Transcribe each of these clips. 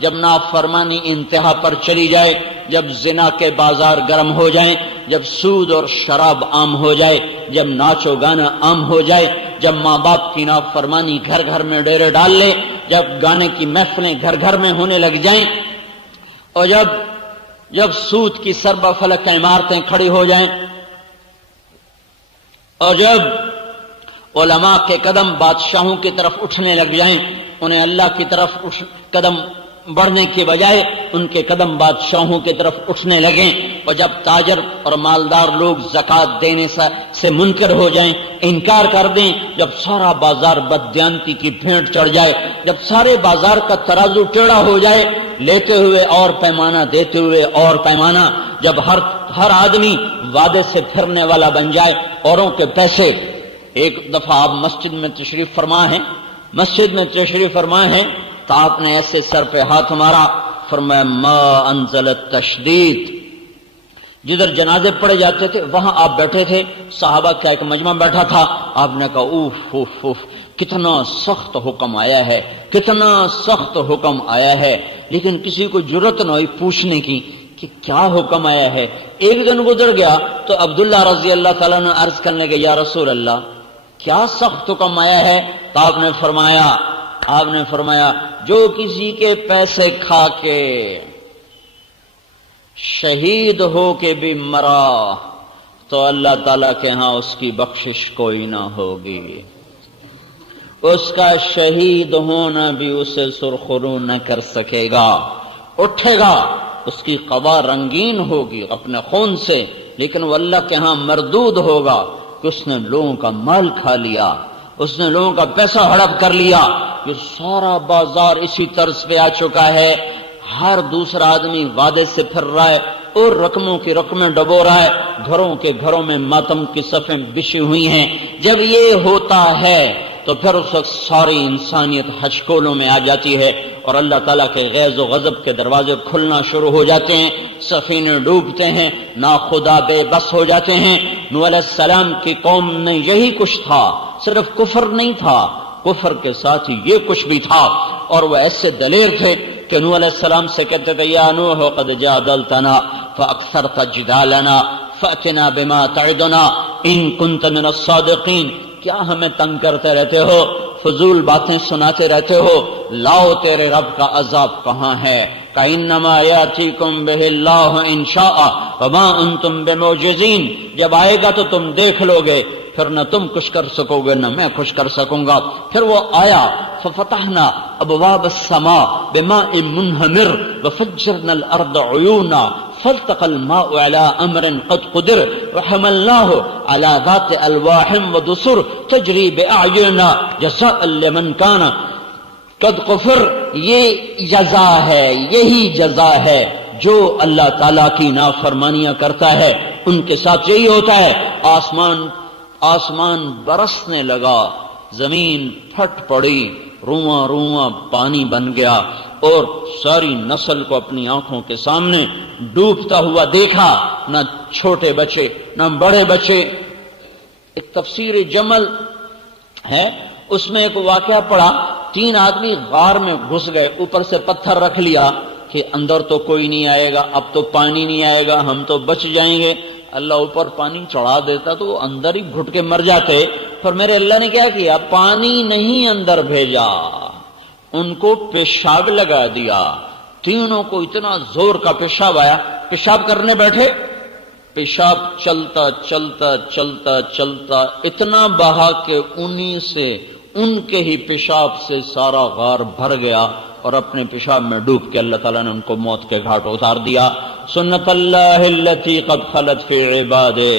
جب نافرمانی انتہا پر چلی جائے، جب زنا کے بازار گرم ہو جائیں، جب سود اور شراب عام ہو جائے، جب ناچ و گانا عام ہو جائے، جب ماں باپ کی نافرمانی گھر گھر میں ڈیرے ڈال لے، جب گانے کی محفلیں گھر گھر میں ہونے لگ جائیں، اور جب سود کی سربا فلک عمارتیں کھڑی ہو جائیں، اور جب علماء کے قدم بادشاہوں کی طرف اٹھنے لگ جائیں، انہیں اللہ کی طرف قدم بڑھنے کے بجائے ان کے قدم بادشاہوں کی طرف اٹھنے لگیں، اور جب تاجر اور مالدار لوگ زکوٰۃ دینے سے منکر ہو جائیں، انکار کر دیں، جب سارا بازار بددیانتی کی بھیڑ چڑھ جائے، جب سارے بازار کا ترازو ٹیڑھا ہو جائے، لیتے ہوئے اور پیمانہ، دیتے ہوئے اور پیمانہ، جب ہر آدمی وعدے سے پھرنے والا بن جائے، اوروں کے پیسے۔ ایک دفعہ آپ مسجد میں تشریف فرما ہیں تو آپ نے ایسے سر پہ ہاتھ مارا، فرمایا ما انزل التشدید۔ جدھر جنازے پڑے جاتے تھے وہاں آپ بیٹھے تھے، صحابہ کا ایک مجمع بیٹھا تھا، آپ نے کہا اوف اوف اوف، کتنا سخت حکم آیا ہے، کتنا سخت حکم آیا ہے، لیکن کسی کو جرأت نہ ہوئی پوچھنے کی کہ کیا حکم آیا ہے۔ ایک دن گزر گیا تو عبداللہ رضی اللہ تعالیٰ نے عرض کرنے لگے یا رسول اللہ کیا سخت حکم آیا ہے؟ تو آپ نے فرمایا جو کسی کے پیسے کھا کے شہید ہو کے بھی مرا تو اللہ تعالیٰ کے ہاں اس کی بخشش کوئی نہ ہوگی، اس کا شہید ہونا بھی اسے سرخرو نہ کر سکے گا، اٹھے گا، اس کی قضا رنگین ہوگی اپنے خون سے، لیکن وہ اللہ کے ہاں مردود ہوگا کہ اس نے لوگوں کا مال کھا لیا، اس نے لوگوں کا پیسہ ہڑپ کر لیا۔ یہ سارا بازار اسی طرز پہ آ چکا ہے، ہر دوسرا آدمی وعدے سے پھر رہا ہے اور رقموں کی رقمیں ڈبو رہا ہے، گھروں کے گھروں میں ماتم کی صفیں بچھی ہوئی ہیں۔ جب یہ ہوتا ہے تو پھر اس وقت ساری انسانیت ہچکولوں میں آ جاتی ہے اور اللہ تعالیٰ کے غیظ و غضب کے دروازے کھلنا شروع ہو جاتے ہیں، سفینے ڈوبتے ہیں، ناخدا بے بس ہو جاتے ہیں۔ نوح علیہ السلام کی قوم میں یہی کچھ تھا، صرف کفر نہیں تھا، کفر کے ساتھ ہی یہ کچھ بھی تھا، اور وہ ایسے دلیر تھے کہ نوح علیہ السلام سے کہتے تھے یا نوح قد جادلتنا فاکثرت جدالنا فأتنا بما تعدنا ان كنت من الصادقین، کیا ہمیں تنگ کرتے رہتے ہو، فضول باتیں سناتے رہتے ہو، لاؤ تیرے رب کا عذاب کہاں ہے؟ کَإِنَّمَا يَأْتِيكُمْ بِهِ اللَّهُ إِن شَاءَ وَمَا أَنْتُمْ بِمُعْجِزِينَ، جب آئے گا تو تم دیکھ لو گے، پھر نہ تم کچھ کر سکو گے نہ میں کچھ کر سکوں گا۔ پھر وہ آیا فَفَتَحْنَا أَبْوَابَ السَّمَاءِ بِمَاءٍ مُنْهَمِرٍ وَفَجَّرْنَا الْأَرْضَ عُيُونًا فَالْتَقَى الْمَاءُ عَلَى أَمْرٍ قَدْ قُدِرَ وَحَمَلْنَاهُ عَلَى ذَاتِ أَلْوَاحٍ وَدُسُرٍ تَجْرِي بِأَعْيُنِنَا جَزَاءً لِمَنْ كَانَ قد غفر۔ یہ جزا ہے، یہی جزا ہے جو اللہ تعالیٰ کی نافرمانیاں کرتا ہے ان کے ساتھ یہی ہوتا ہے۔ آسمان برسنے لگا، زمین پھٹ پڑی، رواں رواں پانی بن گیا، اور ساری نسل کو اپنی آنکھوں کے سامنے ڈوبتا ہوا دیکھا، نہ چھوٹے بچے نہ بڑے بچے۔ ایک تفسیر جمل ہے، اس میں ایک واقعہ پڑا، 3 آدمی غار میں گھس گئے، اوپر سے پتھر رکھ لیا کہ اندر تو کوئی نہیں آئے گا، اب تو پانی نہیں آئے گا، ہم تو بچ جائیں گے۔ اللہ اوپر پانی چڑھا دیتا تو وہ اندر ہی گھٹ کے مر جاتے، پر میرے اللہ نے کیا کیا، پانی نہیں اندر بھیجا، ان کو پیشاب لگا دیا۔ تینوں کو اتنا زور کا پیشاب آیا، پیشاب کرنے بیٹھے، پیشاب چلتا چلتا چلتا چلتا اتنا بہا کہ انہی سے، ان کے ہی پیشاب سے سارا غار بھر گیا، اور اپنے پیشاب میں ڈوب کے اللہ تعالیٰ نے ان کو موت کے گھاٹ اتار دیا۔ سنت اللہ التی قد خلت فی عبادہ،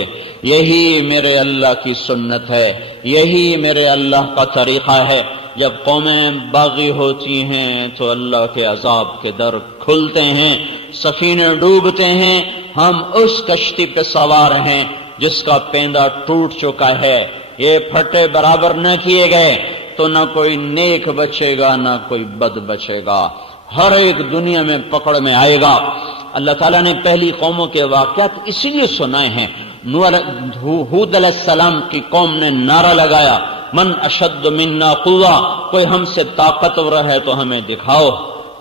یہی میرے اللہ کی سنت ہے، یہی میرے اللہ کا طریقہ ہے۔ جب قومیں باغی ہوتی ہیں تو اللہ کے عذاب کے در کھلتے ہیں، سفینے ڈوبتے ہیں، ہم اس کشتی پہ سوار ہیں جس کا پیندہ ٹوٹ چکا ہے، یہ پھٹے برابر نہ کیے گئے تو نہ کوئی نیک بچے گا نہ کوئی بد بچے گا، ہر ایک دنیا میں پکڑ میں آئے گا۔ اللہ تعالیٰ نے پہلی قوموں کے واقعات اسی لیے سنائے ہیں۔ ہود علیہ السلام کی قوم نے نعرہ لگایا من اشد منا قوہ، کوئی ہم سے طاقتور ہے تو ہمیں دکھاؤ۔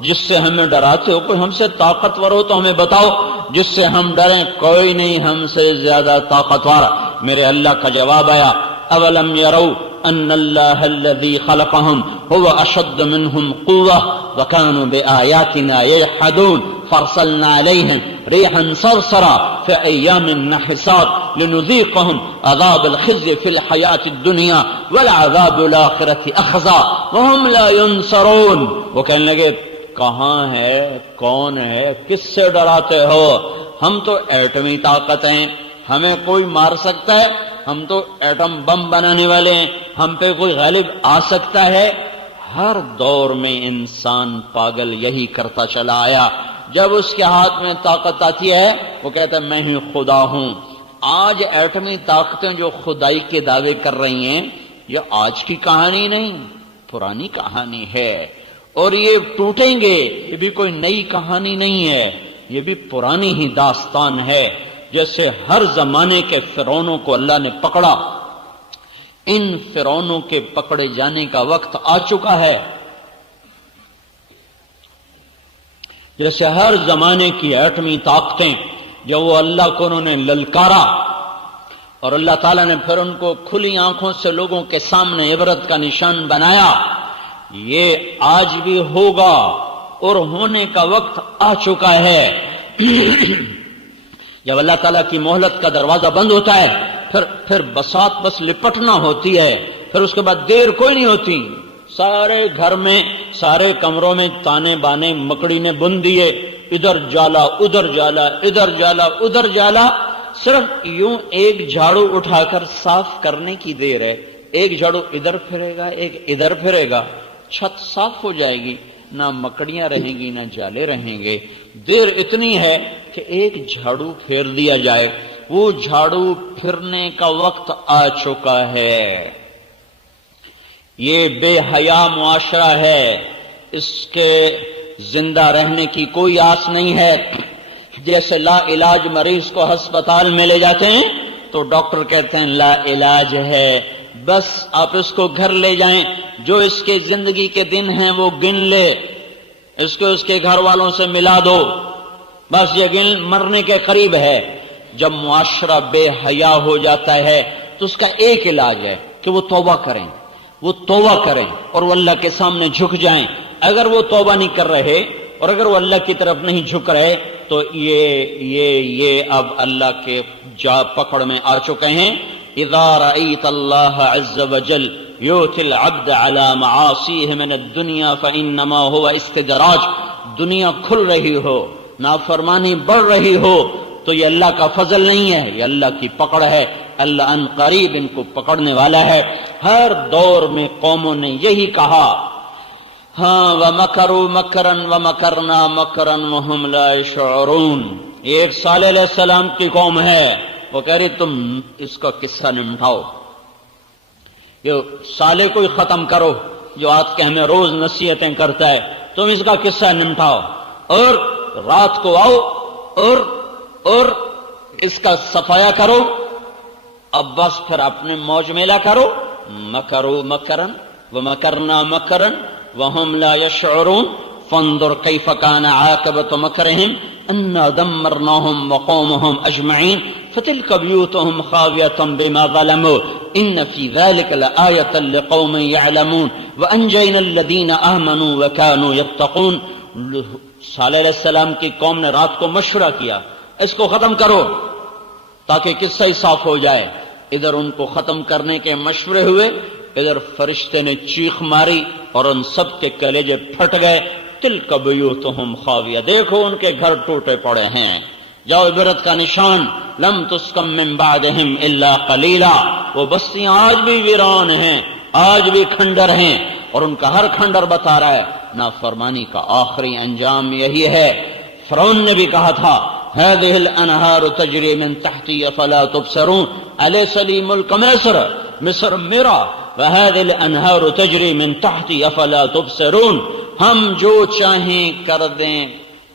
جس سے ہمیں ڈراتے ہو، کوئی ہم سے طاقتور ہو تو ہمیں بتاؤ جس سے ہم ڈریں، کوئی نہیں ہم سے زیادہ طاقتور۔ میرے اللہ کا جواب آیا، اولم یروا ان اللہ الذی خلقهم هو اشد منهم قوة وكانوا بآیاتنا یجحدون فارسلنا علیہم ریحا صرصرا فی ایام نحسات لنذیقهم عذاب الخزي فی الحیاة الدنیا والعذاب الآخرة اخزی وهم لا ینصرون۔ وہ کہنے لگے کہاں ہے، کون ہے، کس سے ڈراتے ہو؟ ہم تو ایٹمی طاقت ہیں، ہمیں کوئی مار سکتا ہے؟ ہم تو ایٹم بم بنانے والے ہیں، ہم پہ کوئی غالب آ سکتا ہے؟ ہر دور میں انسان پاگل یہی کرتا چلا آیا۔ جب اس کے ہاتھ میں طاقت آتی ہے وہ کہتا ہے میں ہی خدا ہوں۔ آج ایٹمی طاقتیں جو خدائی کے دعوے کر رہی ہیں یہ آج کی کہانی نہیں، پرانی کہانی ہے، اور یہ ٹوٹیں گے، یہ بھی کوئی نئی کہانی نہیں ہے، یہ بھی پرانی ہی داستان ہے۔ جیسے ہر زمانے کے فرعونوں کو اللہ نے پکڑا، ان فرعونوں کے پکڑے جانے کا وقت آ چکا ہے۔ جیسے ہر زمانے کی ایٹمی طاقتیں جو وہ اللہ کو انہوں نے للکارا اور اللہ تعالیٰ نے پھر ان کو کھلی آنکھوں سے لوگوں کے سامنے عبرت کا نشان بنایا، یہ آج بھی ہوگا اور ہونے کا وقت آ چکا ہے۔ جب اللہ تعالیٰ کی مہلت کا دروازہ بند ہوتا ہے پھر بساط بس لپٹنا ہوتی ہے، پھر اس کے بعد دیر کوئی نہیں ہوتی۔ سارے گھر میں، سارے کمروں میں تانے بانے مکڑی نے بن دیے، ادھر جالا ادھر جالا، ادھر جالا ادھر جالا، صرف یوں ایک جھاڑو اٹھا کر صاف کرنے کی دیر ہے۔ ایک جھاڑو ادھر پھرے گا، ایک ادھر پھرے گا، چھت صاف ہو جائے گی، نہ مکڑیاں رہیں گی نہ جالے رہیں گے۔ دیر اتنی ہے کہ ایک جھاڑو پھیر دیا جائے، وہ جھاڑو پھرنے کا وقت آ چکا ہے۔ یہ بے حیا معاشرہ ہے، اس کے زندہ رہنے کی کوئی آس نہیں ہے۔ جیسے لا علاج مریض کو ہسپتال میں لے جاتے ہیں تو ڈاکٹر کہتے ہیں لا علاج ہے، بس آپ اس کو گھر لے جائیں، جو اس کے زندگی کے دن ہیں وہ گن لے، اس کو اس کے گھر والوں سے ملا دو، بس یہ گن مرنے کے قریب ہے۔ جب معاشرہ بے حیا ہو جاتا ہے تو اس کا ایک علاج ہے کہ وہ توبہ کریں، وہ توبہ کریں اور وہ اللہ کے سامنے جھک جائیں۔ اگر وہ توبہ نہیں کر رہے اور اگر وہ اللہ کی طرف نہیں جھک رہے تو یہ اب اللہ کے پکڑ میں آ چکے ہیں۔ اذا رأيت الله عز وجل يؤتي العبد على معاصيه من الدنيا فإنما هو استدراج، دنیا کھل رہی ہو، نافرمانی بڑھ رہی ہو تو یہ اللہ کا فضل نہیں ہے، یہ اللہ کی پکڑ ہے۔ اللہ ان قریب ان کو پکڑنے والا ہے۔ ہر دور میں قوموں نے یہی کہا، ہاں وَمَكَرُوا مَكْرًا وَمَكَرْنَا مَكْرًا وَهُمْ لَا يَشْعُرُونَ۔ یہ ایک صالح علیہ السلام کی قوم ہے، وہ کہہ رہی تم اس کا قصہ نمٹاؤ، یہ صالح کو ہی ختم کرو جو آج کے ہمیں روز نصیحتیں کرتا ہے، تم اس کا قصہ نمٹاؤ اور رات کو آؤ اور اس کا صفایا کرو، اب بس پھر اپنے موج میلہ کرو۔ مکروا مکرا ومکرنا مکرا وهم لا يشعرون فانظر كيف كان عاقبة مكرهم أنا دمرناهم وقومهم أجمعين فتلك بيوتهم خاوية بما ظلموا إن في ذلك لآية لقوم يعلمون وأنجينا الذين آمنوا وكانوا يتقون۔ صالح علیہ السلام کی قوم نے رات کو مشورہ کیا اس کو ختم کرو تاکہ قصہ ہی صاف ہو جائے۔ ادھر ان کو ختم کرنے کے مشورے ہوئے، ادھر فرشتے نے چیخ ماری اور ان سب کے کلیجے پھٹ گئے۔ تلک بیوتہم خاویہ، دیکھو ان کے گھر ٹوٹے پڑے ہیں۔ جاؤ عبرت کا نشان، لم تسکن من بعدہم الا قلیلا، وہ بستیاں آج بھی ویران ہیں، آج بھی کھنڈر ہیں، اور ان کا ہر کھنڈر بتا رہا ہے نافرمانی کا آخری انجام یہی ہے۔ فرعون نے بھی کہا تھا هذه الانہار تجری من تحتی فلا تبصرون، الیس لی ملک مصر میرا، وهذه الانہار تجری من تحتی افلا تبصرون، ہم جو چاہیں کر دیں۔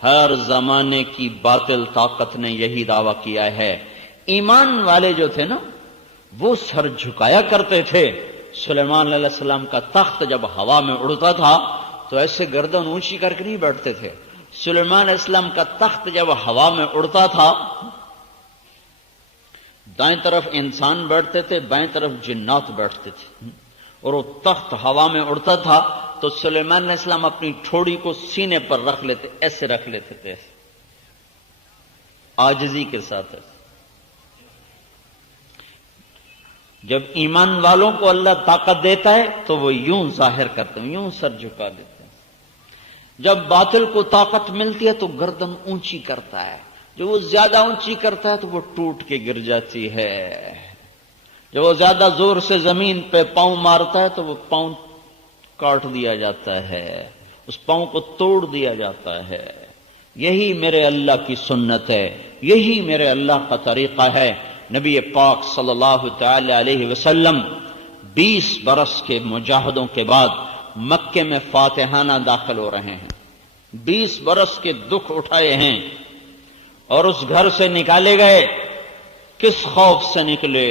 ہر زمانے کی باطل طاقت نے یہی دعویٰ کیا ہے۔ ایمان والے جو تھے نا وہ سر جھکایا کرتے تھے۔ سلیمان علیہ السلام کا تخت جب ہوا میں اڑتا تھا تو تو ایسے گردن اونچی کر کے نہیں بیٹھتے تھے. سلیمان علیہ السلام کا تخت جب ہوا میں اڑتا تھا، دائیں طرف انسان بیٹھتے تھے، بائیں طرف جنات بیٹھتے تھے، اور وہ تخت ہوا میں اڑتا تھا تو سلیمان علیہ السلام اپنی ٹھوڑی کو سینے پر رکھ لیتے، ایسے رکھ لیتے تھے، عاجزی کے ساتھ. جب ایمان والوں کو اللہ طاقت دیتا ہے تو وہ یوں ظاہر کرتے ہیں، یوں سر جھکا دیتے ہیں. جب باطل کو طاقت ملتی ہے تو گردن اونچی کرتا ہے، جو وہ زیادہ اونچی کرتا ہے تو وہ ٹوٹ کے گر جاتی ہے. جب وہ زیادہ زور سے زمین پہ پاؤں مارتا ہے تو وہ پاؤں کاٹ دیا جاتا ہے، اس پاؤں کو توڑ دیا جاتا ہے. یہی میرے اللہ کی سنت ہے، یہی میرے اللہ کا طریقہ ہے. نبی پاک صلی اللہ تعالی علیہ وسلم 20 برس کے مجاہدوں کے بعد مکے میں فاتحانہ داخل ہو رہے ہیں. 20 برس کے دکھ اٹھائے ہیں اور اس گھر سے نکالے گئے. کس خوف سے نکلے،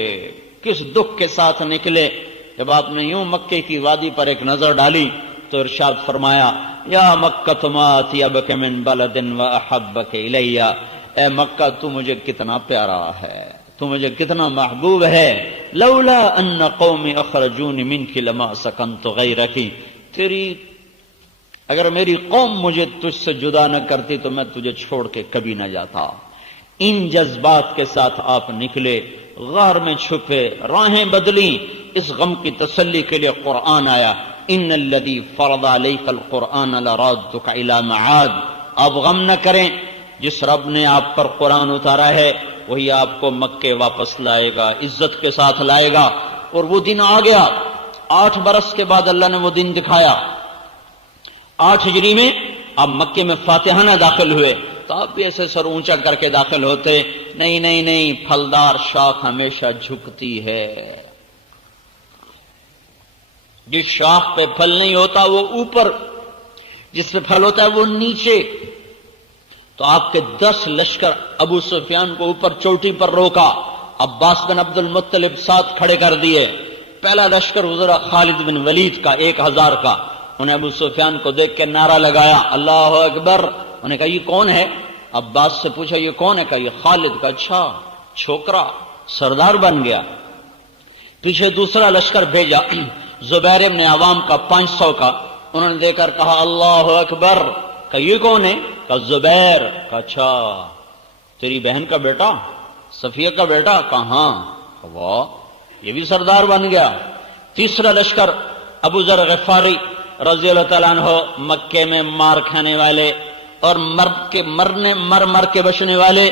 کس دکھ کے ساتھ نکلے. جب آپ نے یوں مکے کی وادی پر ایک نظر ڈالی تو ارشاد فرمایا، یا مکہ ما اطیبک من بلد واحبک الی، اے مکہ تو مجھے کتنا پیارا ہے، تو مجھے کتنا محبوب ہے. لولا ان قومی اخرجونی منک لما سکنت غیرک، تیری اگر میری قوم مجھے تجھ سے جدا نہ کرتی تو میں تجھے چھوڑ کے کبھی نہ جاتا. ان جذبات کے ساتھ آپ نکلے، غار میں چھپے، راہیں بدلی. اس غم کی تسلی کے لیے قرآن آیا، ان الذی فرض علیک القرآن لرادک الی معاد. آپ غم نہ کریں، جس رب نے آپ پر قرآن اتارا ہے وہی آپ کو مکے واپس لائے گا، عزت کے ساتھ لائے گا. اور وہ دن آ گیا. 8 برس کے بعد اللہ نے وہ دن دکھایا. 8 ہجری میں آپ مکے میں فاتحانہ داخل ہوئے تو آپ بھی ایسے سر اونچا کر کے داخل ہوتے. نہیں نہیں نہیں، پھلدار شاخ ہمیشہ جھکتی ہے. جس شاخ پہ پھل نہیں ہوتا وہ اوپر، جس پہ پھل ہوتا ہے وہ نیچے. تو آپ کے 10 لشکر ابو سفیان کو اوپر چوٹی پر روکا، عباس بن عبد المطلب ساتھ کھڑے کر دیے. پہلا لشکر گزرا خالد بن ولید کا 1000 کا. انہیں ابو سفیان کو دیکھ کے نعرہ لگایا، اللہ اکبر. انہوں نے کہا یہ کون ہے؟ عباس سے پوچھا یہ کون ہے؟ کہا یہ خالد کا. اچھا، چھوکرا سردار بن گیا. پیچھے دوسرا لشکر بھیجا زبیر ابن عوام کا 500 کا. انہوں نے دیکھ کر کہا اللہ اکبر. کہا یہ کون ہے؟ کہا زبیر. کہا اچھا تیری بہن کا بیٹا، صفیہ کا بیٹا؟ کہا ہاں. واہ، یہ بھی سردار بن گیا. تیسرا لشکر ابو ذر غفاری رضی اللہ تعالیٰ عنہ، مکے میں مار کھانے والے اور مر کے بچنے والے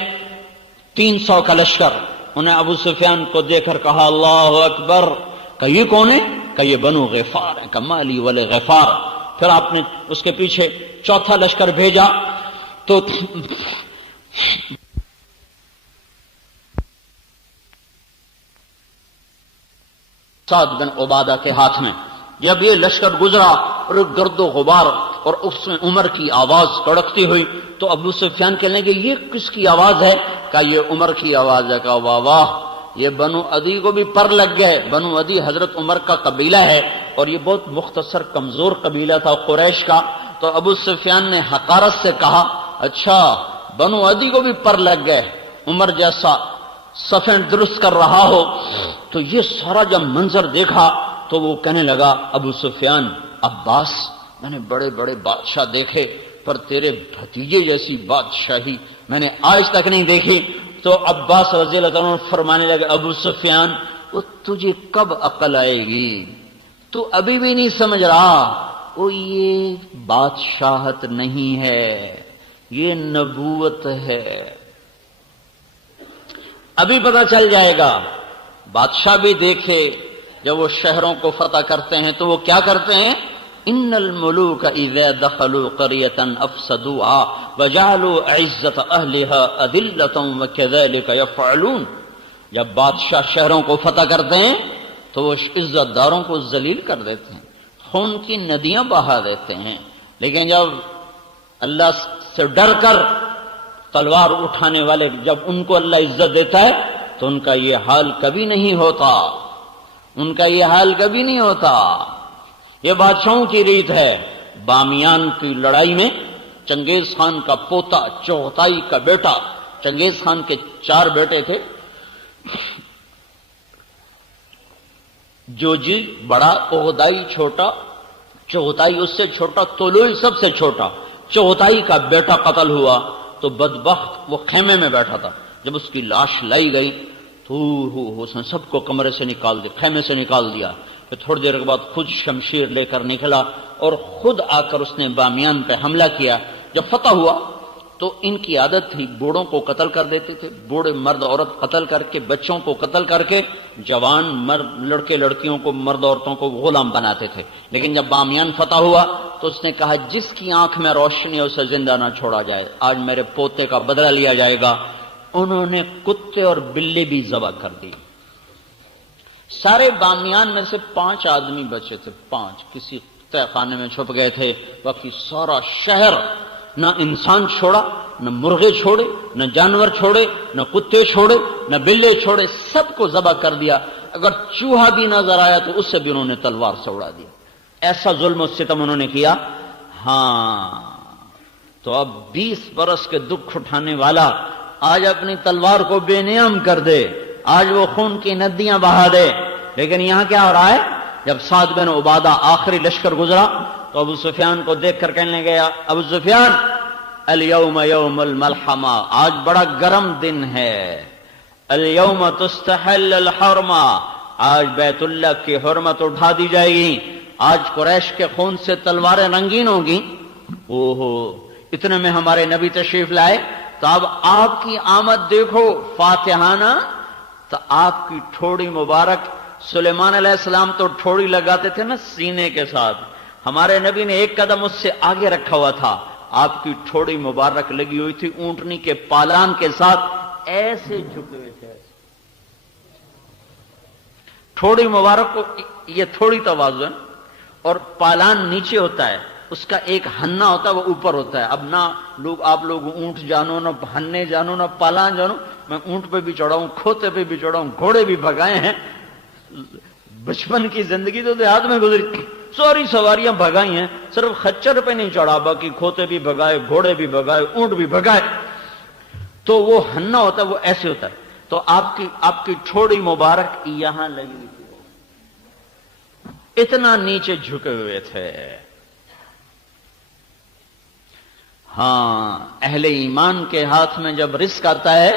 300 کا لشکر. انہیں ابو سفیان کو دیکھ کر کہا اللہ اکبر. کہ یہ کون ہے؟ کہ یہ بنو غفار ہے. کہ مالی والے غفار. پھر آپ نے اس کے پیچھے چوتھا لشکر بھیجا تو سعد بن عبادہ کے ہاتھ میں. جب یہ لشکر گزرا اور گرد و غبار اور اس میں عمر کی آواز کڑکتی ہوئی تو ابو سفیان کہنے لگے یہ کس کی آواز ہے؟ کہ یہ عمر کی آواز ہے. کہ واہ واہ، یہ بنو عدی کو بھی پر لگ گئے. بنو عدی حضرت عمر کا قبیلہ ہے اور یہ بہت مختصر کمزور قبیلہ تھا قریش کا. تو ابو سفیان نے حقارت سے کہا اچھا بنو عدی کو بھی پر لگ گئے، عمر جیسا صفیں درست کر رہا ہو. تو یہ سارا جب منظر دیکھا تو وہ کہنے لگا ابو سفیان، عباس میں نے بڑے بڑے بادشاہ دیکھے پر تیرے بھتیجے جیسی بادشاہی میں نے آج تک نہیں دیکھی. تو عباس رضی اللہ عنہ فرمانے لگے ابو سفیان وہ تجھے کب عقل آئے گی؟ تو ابھی بھی نہیں سمجھ رہا، وہ یہ بادشاہت نہیں ہے، یہ نبوت ہے. ابھی پتہ چل جائے گا. بادشاہ بھی دیکھے جب وہ شہروں کو فتح کرتے ہیں تو وہ کیا کرتے ہیں؟ ان الملوک اذا دخلوا قرية افسدوها وجعلوا عزت اهلها اذلة وكذلك يفعلون. جب بادشاہ شہروں کو فتح کرتے ہیں تو وہ عزت داروں کو ذلیل کر دیتے ہیں، خون کی ندیاں بہا دیتے ہیں. لیکن جب اللہ سے ڈر کر تلوار اٹھانے والے جب ان کو اللہ عزت دیتا ہے تو ان کا یہ حال کبھی نہیں ہوتا، ان کا یہ حال کبھی نہیں ہوتا. یہ بادشاہوں کی ریت ہے. بامیان کی لڑائی میں چنگیز خان کا پوتا چغتائی کا بیٹا، چنگیز خان کے 4 بیٹے تھے، جوجی بڑا، اغدائی چھوٹا، چغتائی اس سے چھوٹا، طلوئی سب سے چھوٹا۔ چغتائی کا بیٹا قتل ہوا تو بدبخت وہ خیمے میں بیٹھا تھا، جب اس کی لاش لائی گئی تو اس نے سب کو کمرے سے نکال دیا، خیمے سے نکال دیا۔ پھر تھوڑی دیر کے بعد خود شمشیر لے کر نکلا اور خود آ کر اس نے بامیان پہ حملہ کیا۔ جب فتح ہوا تو ان کی عادت تھی، بوڑھوں کو قتل کر دیتے تھے، بوڑھے مرد عورت قتل کر کے، بچوں کو قتل کر کے، جوان مرد لڑکے لڑکیوں کو، مرد عورتوں کو غلام بناتے تھے۔ لیکن جب بامیان فتح ہوا تو اس نے کہا جس کی آنکھ میں روشنی ہے اسے زندہ نہ چھوڑا جائے، آج میرے پوتے کا بدلہ لیا جائے گا۔ انہوں نے کتے اور بلے بھی ذبح کر دی۔ سارے بامیان میں سے 5 آدمی بچے تھے، 5 کسی تہ خانے میں چھپ گئے تھے، باقی سارا شہر نہ انسان چھوڑا، نہ مرغے چھوڑے، نہ جانور چھوڑے، نہ کتے چھوڑے، نہ بلے چھوڑے، سب کو ذبح کر دیا۔ اگر چوہا بھی نظر آیا تو اس سے بھی انہوں نے تلوار سے اڑا دیا۔ ایسا ظلم و ستم انہوں نے کیا۔ ہاں تو اب 20 برس کے دکھ اٹھانے والا آج اپنی تلوار کو بے نیام کر دے، آج وہ خون کی ندیاں بہا دے۔ لیکن یہاں کیا ہو رہا ہے؟ جب سعد بن عبادہ آخری لشکر گزرا تو ابو سفیان کو دیکھ کر کہنے گیا، ابو سفیان الیوم یوم الملحمہ، آج بڑا گرم دن ہے، الیوم تستحل الحرمہ، آج بیت اللہ کی حرمت اٹھا دی جائے گی، آج قریش کے خون سے تلواریں رنگین ہوگی۔ اوہو، اتنے میں ہمارے نبی تشریف لائے تو اب آپ کی آمد دیکھو فاتحانہ، تو آپ کی ٹھوڑی مبارک، سلیمان علیہ السلام تو ٹھوڑی لگاتے تھے نا سینے کے ساتھ، ہمارے نبی نے ایک قدم اس سے آگے رکھا ہوا تھا، آپ کی ٹھوڑی مبارک لگی ہوئی تھی اونٹنی کے پالان کے ساتھ، ایسے جھکے ہوئے تھے۔ ٹھوڑی مبارک کو یہ تھوڑی توازن ہے اور پالان نیچے ہوتا ہے، اس کا ایک ہننا ہوتا ہے وہ اوپر ہوتا ہے۔ اب نہ آپ لوگ اونٹ جانو، نہ ہننے جانو، نہ پالان جانو، میں اونٹ پہ بھی چڑھا ہوں، کھوتے پہ بھی چڑھا ہوں، گھوڑے بھی بھگائے ہیں، بچپن کی زندگی تو دیہات میں گزری، ساری سواریاں بھگائی ہیں، صرف خچر پہ نہیں چڑھا، باقی کھوتے بھی بھگائے، گھوڑے بھی بھگائے، اونٹ بھی بھگائے۔ تو وہ ہننا ہوتا ہے وہ ایسے ہوتا ہے، تو آپ کی ٹھوڑی مبارک یہاں لگی تھی، اتنا نیچے جھکے ہوئے تھے۔ ہاں، اہل ایمان کے ہاتھ میں جب رزق آتا ہے،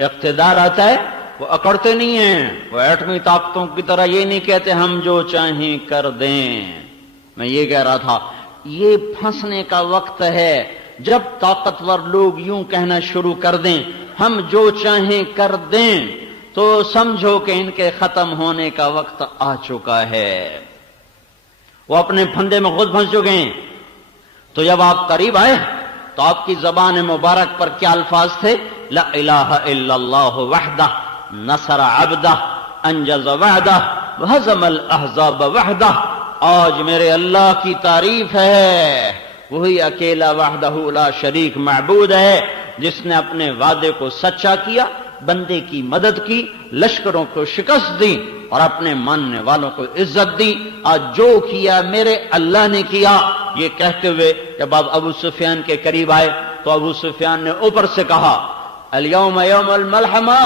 اقتدار آتا ہے، وہ اکڑتے نہیں ہیں، وہ ایٹمی طاقتوں کی طرح یہ نہیں کہتے ہم جو چاہیں کر دیں۔ میں یہ کہہ رہا تھا، یہ پھنسنے کا وقت ہے جب طاقتور لوگ یوں کہنا شروع کر دیں ہم جو چاہیں کر دیں، تو سمجھو کہ ان کے ختم ہونے کا وقت آ چکا ہے، وہ اپنے پھندے میں خود پھنس چکے ہیں۔ تو جب آپ قریب آئے تو آپ کی زبان مبارک پر کیا الفاظ تھے؟ لا الہ الا اللہ وحدہ نصر عبدہ انجز وعدہ وہزم الاحزاب وحدہ۔ آج میرے اللہ کی تعریف ہے، وہی اکیلا وحدہ لا شریک معبود ہے جس نے اپنے وعدے کو سچا کیا، بندے کی مدد کی، لشکروں کو شکست دی اور اپنے ماننے والوں کو عزت دی۔ آج جو کیا میرے اللہ نے کیا۔ یہ کہتے ہوئے جب آپ ابو سفیان کے قریب آئے تو ابو سفیان نے اوپر سے کہا الیوم یوم الملحمہ،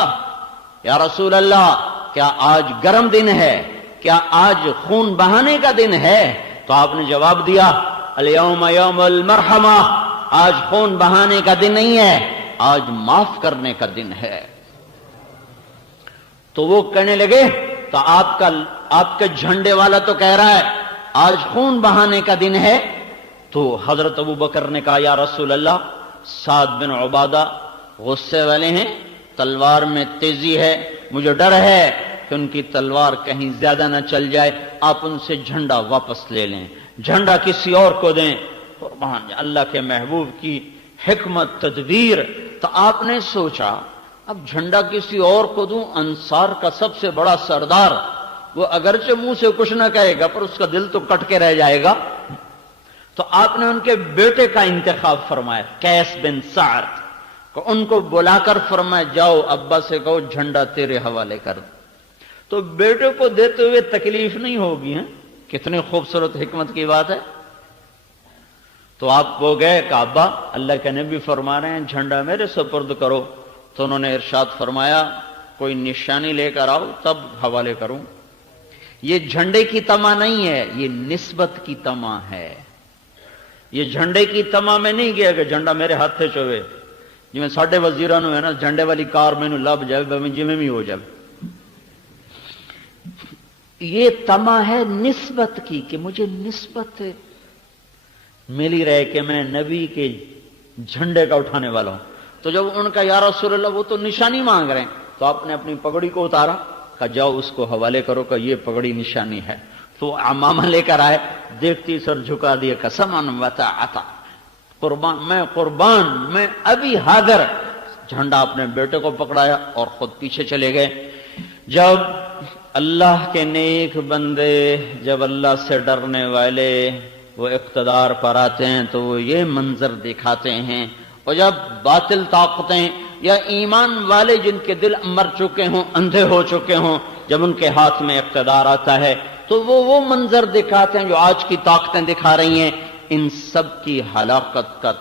یا رسول اللہ کیا آج گرم دن ہے؟ کیا آج خون بہانے کا دن ہے؟ تو آپ نے جواب دیا الیوم یوم المرحمہ، آج خون بہانے کا دن نہیں ہے، آج معاف کرنے کا دن ہے۔ تو وہ کہنے لگے تو آپ کے جھنڈے والا تو کہہ رہا ہے آج خون بہانے کا دن ہے۔ تو حضرت ابو بکر نے کہا یا رسول اللہ، سعد بن عبادہ غصے والے ہیں، تلوار میں تیزی ہے، مجھے ڈر ہے کہ ان کی تلوار کہیں زیادہ نہ چل جائے، آپ ان سے جھنڈا واپس لے لیں، جھنڈا کسی اور کو دیں۔ قربان اللہ کے محبوب کی حکمت تدبیر۔ تو آپ نے سوچا اب جھنڈا کسی اور کو دوں، انصار کا سب سے بڑا سردار، وہ اگرچہ منہ سے کچھ نہ کہے گا پر اس کا دل تو کٹ کے رہ جائے گا۔ تو آپ نے ان کے بیٹے کا انتخاب فرمایا، قیس بن سعد کو، ان کو بلا کر فرمایا جاؤ ابا سے کہو جھنڈا تیرے حوالے کر۔ تو بیٹے کو دیتے ہوئے تکلیف نہیں ہوگی، ہیں کتنی خوبصورت حکمت کی بات ہے۔ تو آپ وہ گئے کعبہ، اللہ کے نبی فرما رہے ہیں جھنڈا میرے سپرد کرو، تو انہوں نے ارشاد فرمایا کوئی نشانی لے کر آؤ تب حوالے کروں۔ یہ جھنڈے کی تما نہیں ہے، یہ نسبت کی تما ہے۔ یہ جھنڈے کی تما میں نہیں گیا کہ جھنڈا میرے ہاتھ سے چوے، جی میں ساڈے وزیراں نوں ہے نا جھنڈے والی کار مینوں لب جائے میں جویں بھی ہو جائے۔ یہ تما ہے نسبت کی کہ مجھے نسبت ملی رہے کہ میں نبی کے جھنڈے کا اٹھانے والا ہوں۔ تو جب ان کا یا رسول اللہ وہ تو نشانی مانگ رہے ہیں، تو آپ نے اپنی پگڑی کو اتارا، کہا جاؤ اس کو حوالے کرو کہ یہ پگڑی نشانی ہے۔ تو عمامہ لے کر آئے، دیکھتی سر جھکا دیا، قسماً وطاعتا، قربان میں ابھی حاضر۔ جھنڈا اپنے بیٹے کو پکڑایا اور خود پیچھے چلے گئے۔ جب اللہ کے نیک بندے، جب اللہ سے ڈرنے والے وہ اقتدار پر آتے ہیں تو وہ یہ منظر دکھاتے ہیں، اور جب باطل طاقتیں یا ایمان والے جن کے دل مر چکے ہوں، اندھے ہو چکے ہوں، جب ان کے ہاتھ میں اقتدار آتا ہے تو وہ منظر دکھاتے ہیں جو آج کی طاقتیں دکھا رہی ہیں۔ ان سب کی ہلاکت کا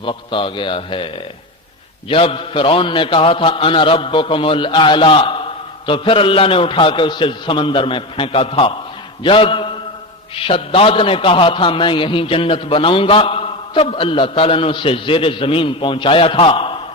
وقت آ گیا ہے۔ جب فرعون نے کہا تھا انا ربکم الاعلی، تو پھر اللہ نے اٹھا کے اسے سمندر میں پھینکا تھا۔ جب شداد نے کہا تھا میں یہیں جنت بناؤں گا، تب اللہ تعالیٰ نے اسے زیر زمین پہنچایا تھا۔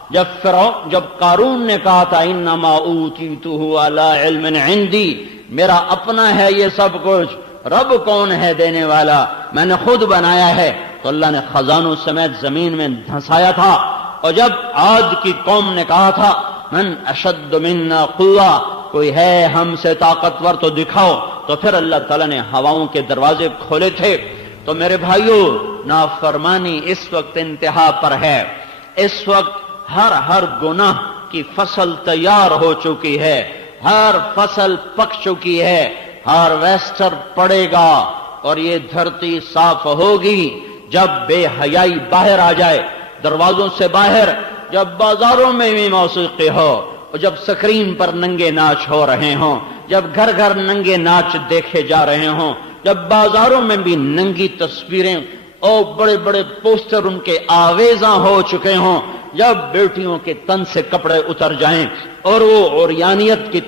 جب قارون نے کہا تھا انما اوتیتہ علی علم عندی، میرا اپنا ہے یہ سب کچھ، رب کون ہے دینے والا، میں نے خود بنایا ہے، تو اللہ نے خزانوں سمیت زمین میں دھنسایا تھا۔ اور جب عاد کی قوم نے کہا تھا من اشد منا قوہ، کوئی ہے ہم سے طاقتور تو دکھاؤ، تو پھر اللہ تعالیٰ نے ہواؤں کے دروازے کھولے تھے۔ تو میرے بھائیوں، نافرمانی اس وقت انتہا پر ہے۔ اس وقت ہر گناہ کی فصل تیار ہو چکی ہے، ہر فصل پک چکی ہے، ہارویسٹر پڑے گا اور یہ دھرتی صاف ہوگی جب بے حیائی باہر آ جائے، دروازوں سے باہر، جب بازاروں میں بھی موسیقی ہو، اور جب سکرین پر ننگے ناچ ہو رہے ہوں، جب گھر گھر ننگے ناچ دیکھے جا رہے ہوں، جب بازاروں میں بھی ننگی تصویریں اور بڑے بڑے پوسٹر ان کے آویزاں ہو چکے ہوں، جب بیٹیوں کے تن سے کپڑے اتر جائیں اور وہ عریانیت کی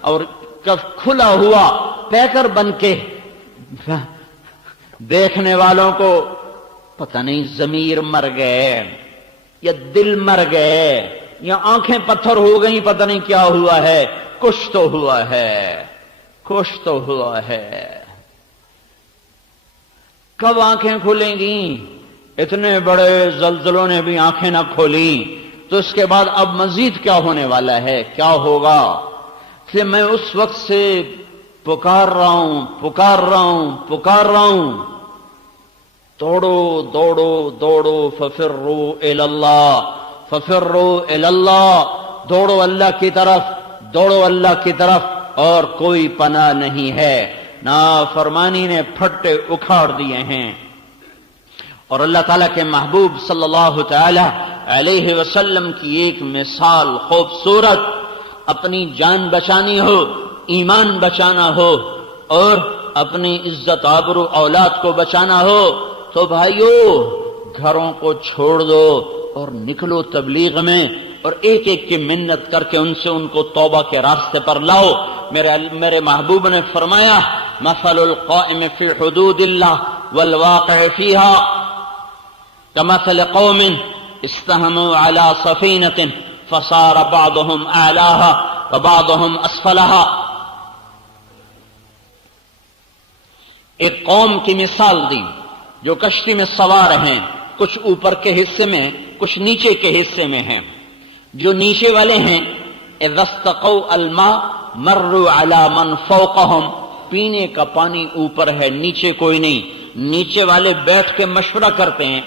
اور کھلا ہوا پیکر بن کے دیکھنے والوں کو پتہ نہیں ضمیر مر گئے یا دل مر گئے یا آنکھیں پتھر ہو گئیں، پتہ نہیں کیا ہوا ہے، کچھ تو ہوا ہے، کچھ تو ہوا ہے۔ کب آنکھیں کھلیں گی؟ اتنے بڑے زلزلوں نے بھی آنکھیں نہ کھولی، تو اس کے بعد اب مزید کیا ہونے والا ہے، کیا ہوگا؟ کہ میں اس وقت سے پکار رہا ہوں، دوڑو دوڑو دوڑو، ففروا الی اللہ، دوڑو اللہ کی طرف، دوڑو اللہ کی طرف، اور کوئی پناہ نہیں ہے۔ نافرمانی نے پھٹے اکھاڑ دیے ہیں۔ اور اللہ تعالیٰ کے محبوب صلی اللہ تعالی علیہ وسلم کی ایک مثال خوبصورت، اپنی جان بچانی ہو، ایمان بچانا ہو، اور اپنی عزت آبرو اولاد کو بچانا ہو تو بھائیو گھروں کو چھوڑ دو اور نکلو تبلیغ میں، اور ایک ایک کی منت کر کے ان کو توبہ کے راستے پر لاؤ۔ میرے محبوب نے فرمایا مثل القائم فی حدود اللہ والواقع فیہا کمثل قوم استہموا علی سفینۃ فصار بعضهم اعلاها وبعضهم اسفلها۔ ایک قوم کی مثال دی جو کشتی میں سوار ہیں، کچھ اوپر کے حصے میں، کچھ نیچے کے حصے میں ہیں۔ جو نیچے والے ہیں اذا استقوا الماء مروا علی من فوقهم، پینے کا پانی اوپر ہے، نیچے کوئی نہیں۔ نیچے والے بیٹھ کے مشورہ کرتے ہیں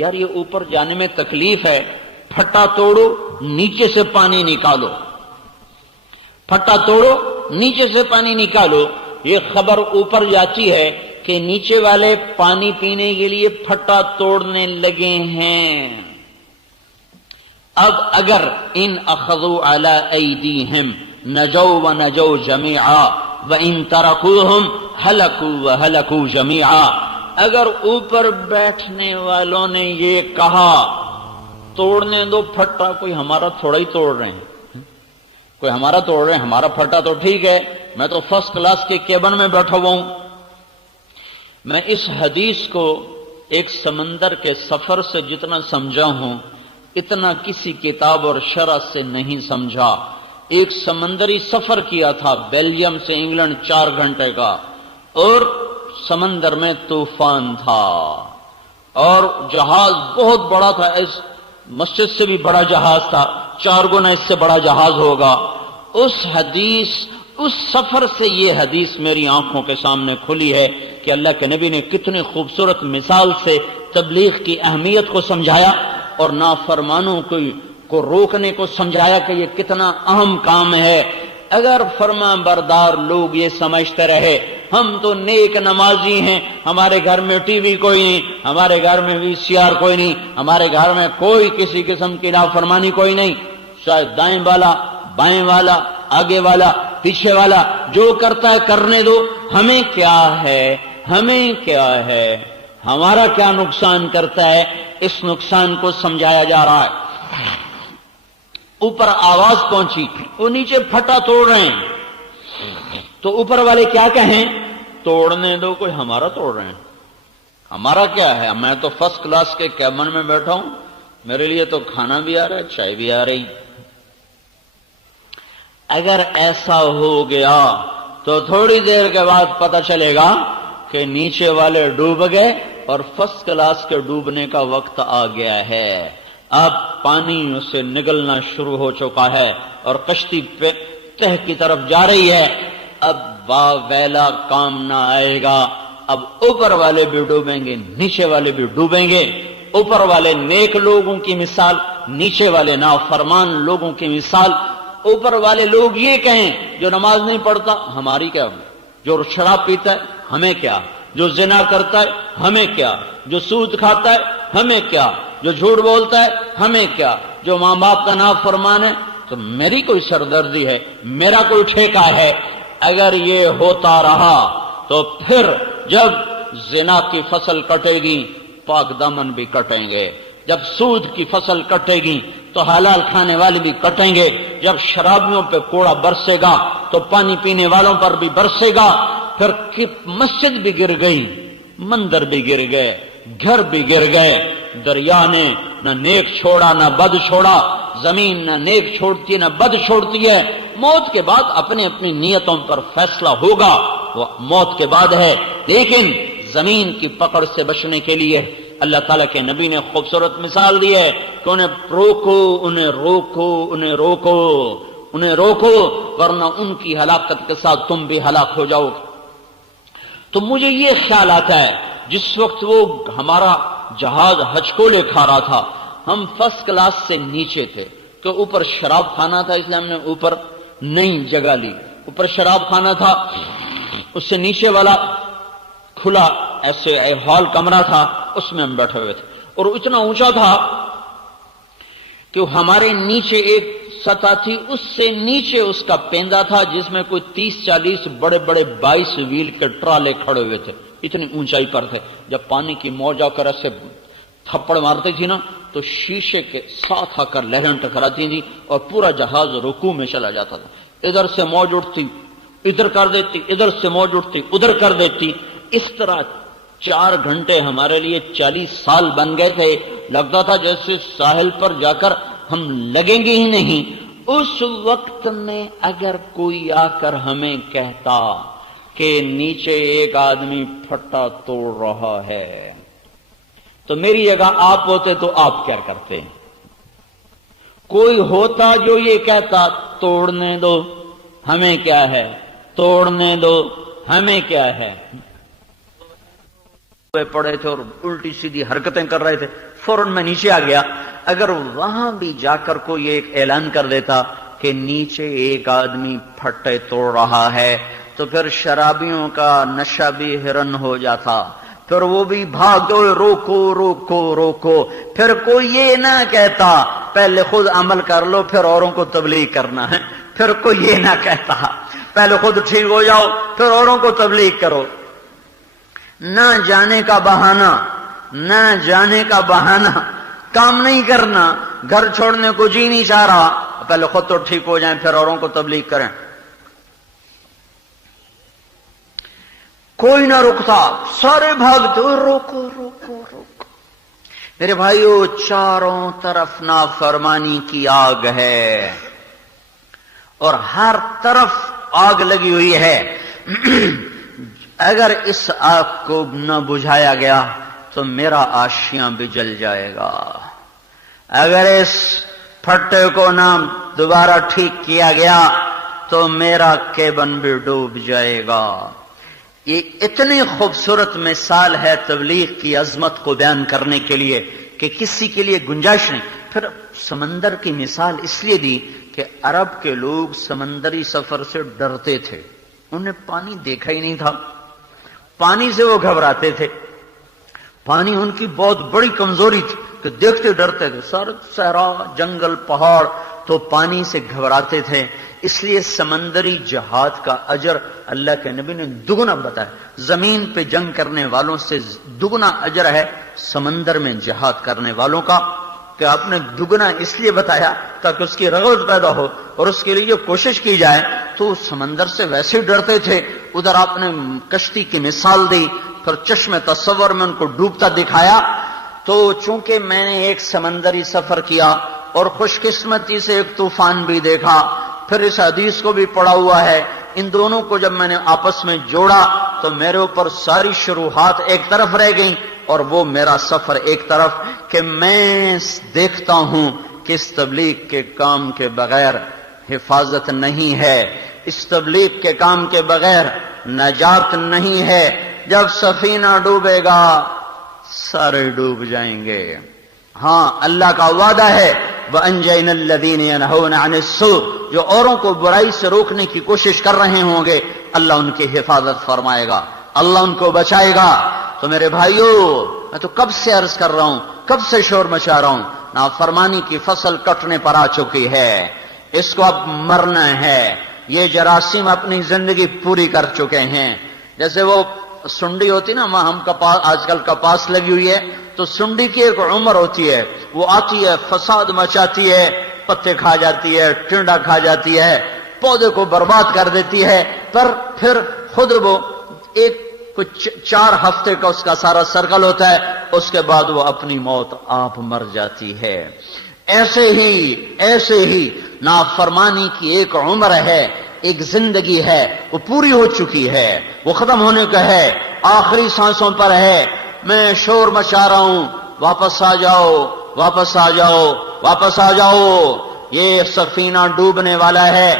یار یہ اوپر جانے میں تکلیف ہے، پھٹا توڑو نیچے سے پانی نکالو، پھٹا توڑو نیچے سے پانی نکالو۔ یہ خبر اوپر جاتی ہے کہ نیچے والے پانی پینے کے لیے پھٹا توڑنے لگے ہیں۔ اب اگر ان اخذوا علی ایدیہم نجوا ونجوا جمیعا وان ترکوہم ہلکوا وہلکوا جمیعا، اگر اوپر بیٹھنے والوں نے یہ کہا توڑنے دو پھٹا، کوئی ہمارا تھوڑا ہی توڑ رہے ہیں، کوئی ہمارا توڑ رہے ہیں، ہمارا پھٹا تو ٹھیک ہے، میں تو فرسٹ کلاس کے کیبن میں بیٹھا ہوا ہوں۔ میں اس حدیث کو ایک سمندر کے سفر سے جتنا سمجھا ہوں اتنا کسی کتاب اور شرح سے نہیں سمجھا۔ ایک سمندری سفر کیا تھا بیلجیم سے انگلینڈ 4 گھنٹے کا، اور سمندر میں طوفان تھا اور جہاز بہت بڑا تھا، اس مسجد سے بھی بڑا جہاز تھا، 4 گنا اس سے بڑا جہاز ہوگا۔ اس سفر سے یہ حدیث میری آنکھوں کے سامنے کھلی ہے کہ اللہ کے نبی نے کتنی خوبصورت مثال سے تبلیغ کی اہمیت کو سمجھایا اور نافرمانوں کو روکنے کو سمجھایا کہ یہ کتنا اہم کام ہے۔ اگر فرما بردار لوگ یہ سمجھتے رہے ہم تو نیک نمازی ہیں، ہمارے گھر میں ٹی وی کوئی نہیں، ہمارے گھر میں VCR کوئی نہیں، ہمارے گھر میں کوئی کسی قسم کی نافرمانی کوئی نہیں، شاید دائیں والا بائیں والا آگے والا پیچھے والا جو کرتا ہے کرنے دو، ہمیں کیا ہے، ہمیں کیا ہے، ہمارا کیا نقصان کرتا ہے، اس نقصان کو سمجھایا جا رہا ہے۔ اوپر آواز پہنچی، وہ نیچے پھٹا توڑ رہے ہیں، تو اوپر والے کیا کہیں؟ توڑنے دو، کوئی ہمارا توڑ رہے ہیں، ہمارا کیا ہے، میں تو فرسٹ کلاس کے کیبن میں بیٹھا ہوں، میرے لیے تو کھانا بھی آ رہا ہے، چائے بھی آ رہی۔ اگر ایسا ہو گیا تو تھوڑی دیر کے بعد پتہ چلے گا کہ نیچے والے ڈوب گئے اور فرسٹ کلاس کے ڈوبنے کا وقت آ گیا ہے۔ اب پانی اسے نگلنا شروع ہو چکا ہے اور کشتی تہ کی طرف جا رہی ہے۔ اب ویلا کام نہ آئے گا، اب اوپر والے بھی ڈوبیں گے، نیچے والے بھی ڈوبیں گے۔ اوپر والے نیک لوگوں کی مثال، نیچے والے نافرمان لوگوں کی مثال۔ اوپر والے لوگ یہ کہیں جو نماز نہیں پڑھتا ہماری کیا، جو شراب پیتا ہے ہمیں کیا، جو زنا کرتا ہے ہمیں کیا، جو سود کھاتا ہے ہمیں کیا، جو جھوٹ بولتا ہے ہمیں کیا، جو ماں باپ کا نافرمان ہے تو میری کوئی سردردی ہے، میرا کوئی ٹھیکہ ہے۔ اگر یہ ہوتا رہا تو پھر جب زنا کی فصل کٹے گی پاک دامن بھی کٹیں گے، جب سود کی فصل کٹے گی تو حلال کھانے والے بھی کٹیں گے، جب شرابیوں پہ کوڑا برسے گا تو پانی پینے والوں پر بھی برسے گا۔ پھر مسجد بھی گر گئی، مندر بھی گر گئے، گھر بھی گر گئے۔ دریا نے نہ نیک چھوڑا نہ بد چھوڑا، زمین نہ نیک چھوڑتی نہ بد چھوڑتی ہے۔ موت کے بعد اپنی اپنی نیتوں پر فیصلہ ہوگا، وہ موت کے بعد ہے، لیکن زمین کی پکڑ سے بچنے کے لیے اللہ تعالیٰ کے نبی نے خوبصورت مثال دی ہے کہ انہیں روکو، انہیں روکو، انہیں روکو، انہیں روکو، ورنہ ان کی ہلاکت کے ساتھ تم بھی ہلاک ہو جاؤ گے۔ تو مجھے یہ خیال آتا ہے جس وقت وہ ہمارا جہاز ہچکولے کھا رہا تھا، ہم فرسٹ کلاس سے نیچے تھے کہ اوپر شراب کھانا تھا، اس لیے ہم نے اوپر نئی جگہ لی، اوپر شراب کھانا تھا، اس سے نیچے والا کھلا ایسے ہال کمرہ تھا، اس میں ہم بیٹھے ہوئے تھے، اور اتنا اونچا تھا کہ ہمارے نیچے ایک سطح تھی، اس سے نیچے اس کا پیندا تھا جس میں کوئی 30-40 بڑے بڑے 22 ویل کے ٹرالے کھڑے ہوئے تھے، اتنی اونچائی پر تھے۔ جب پانی کی موج آ کر ایسے تھپڑ مارتی تھی نا تو شیشے کے ساتھ آ کر لہریں ٹکراتی تھی اور پورا جہاز رکوع میں چلا جاتا تھا۔ ادھر سے موج اٹھتی ادھر کر دیتی، ادھر سے موج اٹھتی ادھر کر دیتی، اس طرح 4 گھنٹے ہمارے لیے 40 سال بن گئے تھے۔ لگتا تھا جیسے ساحل پر جا کر ہم لگیں گے ہی نہیں۔ اس وقت میں اگر کوئی آ کر ہمیں کہتا کہ نیچے ایک آدمی پھٹا توڑ رہا ہے تو میری جگہ آپ ہوتے تو آپ کیا کرتے؟ کوئی ہوتا جو یہ کہتا توڑنے دو ہمیں کیا ہے، توڑنے دو ہمیں کیا ہے، پڑے تھے اور الٹی سیدھی حرکتیں کر رہے تھے، فوراً میں نیچے آ گیا۔ اگر وہاں بھی جا کر کوئی ایک اعلان کر دیتا کہ نیچے ایک آدمی پھٹے توڑ رہا ہے تو پھر شرابیوں کا نشہ بھی ہرن ہو جاتا، پھر وہ بھی بھاگ دو، روکو روکو روکو۔ پھر کوئی یہ نہ کہتا پہلے خود عمل کر لو پھر اوروں کو تبلیغ کرنا ہے، پھر کوئی یہ نہ کہتا پہلے خود ٹھیک ہو جاؤ پھر اوروں کو تبلیغ کرو۔ نہ جانے کا بہانہ، نہ جانے کا بہانہ، کام نہیں کرنا، گھر چھوڑنے کو جی نہیں چاہ رہا، پہلے خود تو ٹھیک ہو جائیں پھر اوروں کو تبلیغ کریں۔ کوئی نہ رکتا، سارے بھاگتے، روکو روکو روکو۔ میرے بھائیو، چاروں طرف نافرمانی کی آگ ہے اور ہر طرف آگ لگی ہوئی ہے۔ اگر اس آگ کو نہ بجھایا گیا تو میرا آشیاں بھی جل جائے گا، اگر اس پھٹے کو نہ دوبارہ ٹھیک کیا گیا تو میرا کیبن بھی ڈوب جائے گا۔ یہ اتنی خوبصورت مثال ہے تبلیغ کی عظمت کو بیان کرنے کے لیے کہ کسی کے لیے گنجائش نہیں۔ پھر سمندر کی مثال اس لیے دی کہ عرب کے لوگ سمندری سفر سے ڈرتے تھے، انہیں پانی دیکھا ہی نہیں تھا، پانی سے وہ گھبراتے تھے، پانی ان کی بہت بڑی کمزوری تھی کہ دیکھتے ڈرتے تھے، سارے صحرا جنگل پہاڑ تو پانی سے گھبراتے تھے۔ اس لیے سمندری جہاد کا اجر اللہ کے نبی نے دگنا بتایا، زمین پہ جنگ کرنے والوں سے دگنا اجر ہے سمندر میں جہاد کرنے والوں کا، کہ آپ نے دگنا اس لیے بتایا تاکہ اس کی رغبت پیدا ہو اور اس کے لیے کوشش کی جائے۔ تو سمندر سے ویسے ڈرتے تھے، ادھر آپ نے کشتی کی مثال دی، پھر چشم تصور میں ان کو ڈوبتا دکھایا۔ تو چونکہ میں نے ایک سمندری سفر کیا اور خوش قسمتی سے ایک طوفان بھی دیکھا، پھر اس حدیث کو بھی پڑھا ہوا ہے، ان دونوں کو جب میں نے آپس میں جوڑا تو میرے اوپر ساری شروحات ایک طرف رہ گئیں اور وہ میرا سفر ایک طرف، کہ میں دیکھتا ہوں کہ اس تبلیغ کے کام کے بغیر حفاظت نہیں ہے، اس تبلیغ کے کام کے بغیر نجات نہیں ہے۔ جب سفینہ ڈوبے گا سارے ڈوب جائیں گے۔ ہاں، اللہ کا وعدہ ہے وَأَنْجَيْنَا الَّذِينَ يَنْهَوْنَ عَنِ السُّوءِ، جو اوروں کو برائی سے روکنے کی کوشش کر رہے ہوں گے اللہ ان کی حفاظت فرمائے گا، اللہ ان کو بچائے گا۔ تو میرے بھائیو، میں تو کب سے عرض کر رہا ہوں، کب سے شور مچا رہا ہوں، نافرمانی کی فصل کٹنے پر آ چکی ہے، اس کو اب مرنا ہے۔ یہ جراثیم اپنی زندگی پوری کر چکے ہیں۔ جیسے وہ سنڈی ہوتی نا، وہاں ہم کپاس، آج کل کپاس لگی ہوئی ہے، تو سنڈی کی ایک عمر ہوتی ہے، وہ آتی ہے فساد مچاتی ہے، پتے کھا جاتی ہے، ٹنڈا کھا جاتی ہے، پودے کو برباد کر دیتی ہے، پر پھر خود وہ ایک کچھ 4 ہفتے کا اس کا سارا سرکل ہوتا ہے، اس کے بعد وہ اپنی موت آپ مر جاتی ہے۔ ایسے ہی نافرمانی کی ایک عمر ہے، ایک زندگی ہے، وہ پوری ہو چکی ہے، وہ ختم ہونے کا ہے، آخری سانسوں پر ہے۔ میں شور مچا رہا ہوں، واپس آ جاؤ، واپس آ جاؤ، واپس آ جاؤ، یہ سفینہ ڈوبنے والا ہے،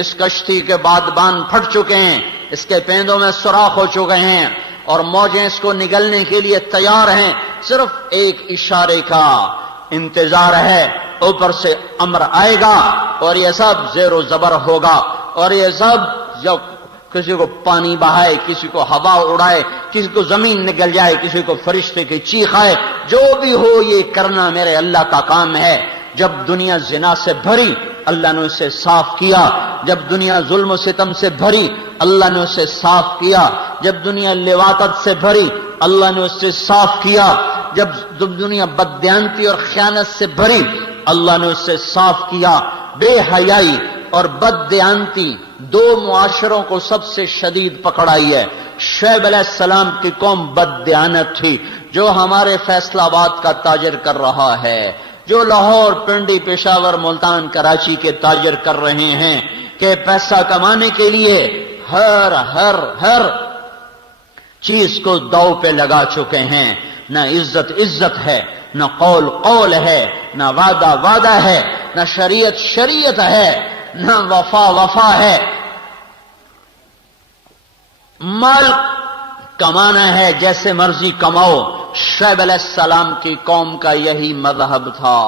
اس کشتی کے بادبان پھٹ چکے ہیں، اس کے پیندوں میں سوراخ ہو چکے ہیں اور موجیں اس کو نگلنے کے لیے تیار ہیں، صرف ایک اشارے کا انتظار ہے، اوپر سے امر آئے گا اور یہ سب زیر و زبر ہوگا، اور یہ سب جب کسی کو پانی بہائے، کسی کو ہوا اڑائے، کسی کو زمین نگل جائے، کسی کو فرشتے کی چیخ آئے، جو بھی ہو یہ کرنا میرے اللہ کا کام ہے۔ جب دنیا زنا سے بھری اللہ نے اسے صاف کیا، جب دنیا ظلم و ستم سے بھری اللہ نے اسے صاف کیا، جب دنیا لواطت سے بھری اللہ نے اسے صاف کیا، جب دنیا بددیانتی اور خیانت سے بھری اللہ نے اسے صاف کیا۔ بے حیائی اور بددیانتی 2 معاشروں کو سب سے شدید پکڑائی ہے۔ شعیب علیہ السلام کی قوم بددیانت تھی، جو ہمارے فیصل آباد کا تاجر کر رہا ہے، جو لاہور، پنڈی، پشاور، ملتان، کراچی کے تاجر کر رہے ہیں، کہ پیسہ کمانے کے لیے ہر چیز کو داؤ پہ لگا چکے ہیں۔ نہ عزت ہے، نہ قول ہے، نہ وعدہ ہے، نہ شریعت ہے، نہ وفا ہے۔ مال کمانا ہے، جیسے مرضی کماؤ۔ شعیب علیہ السلام کی قوم کا یہی مذہب تھا۔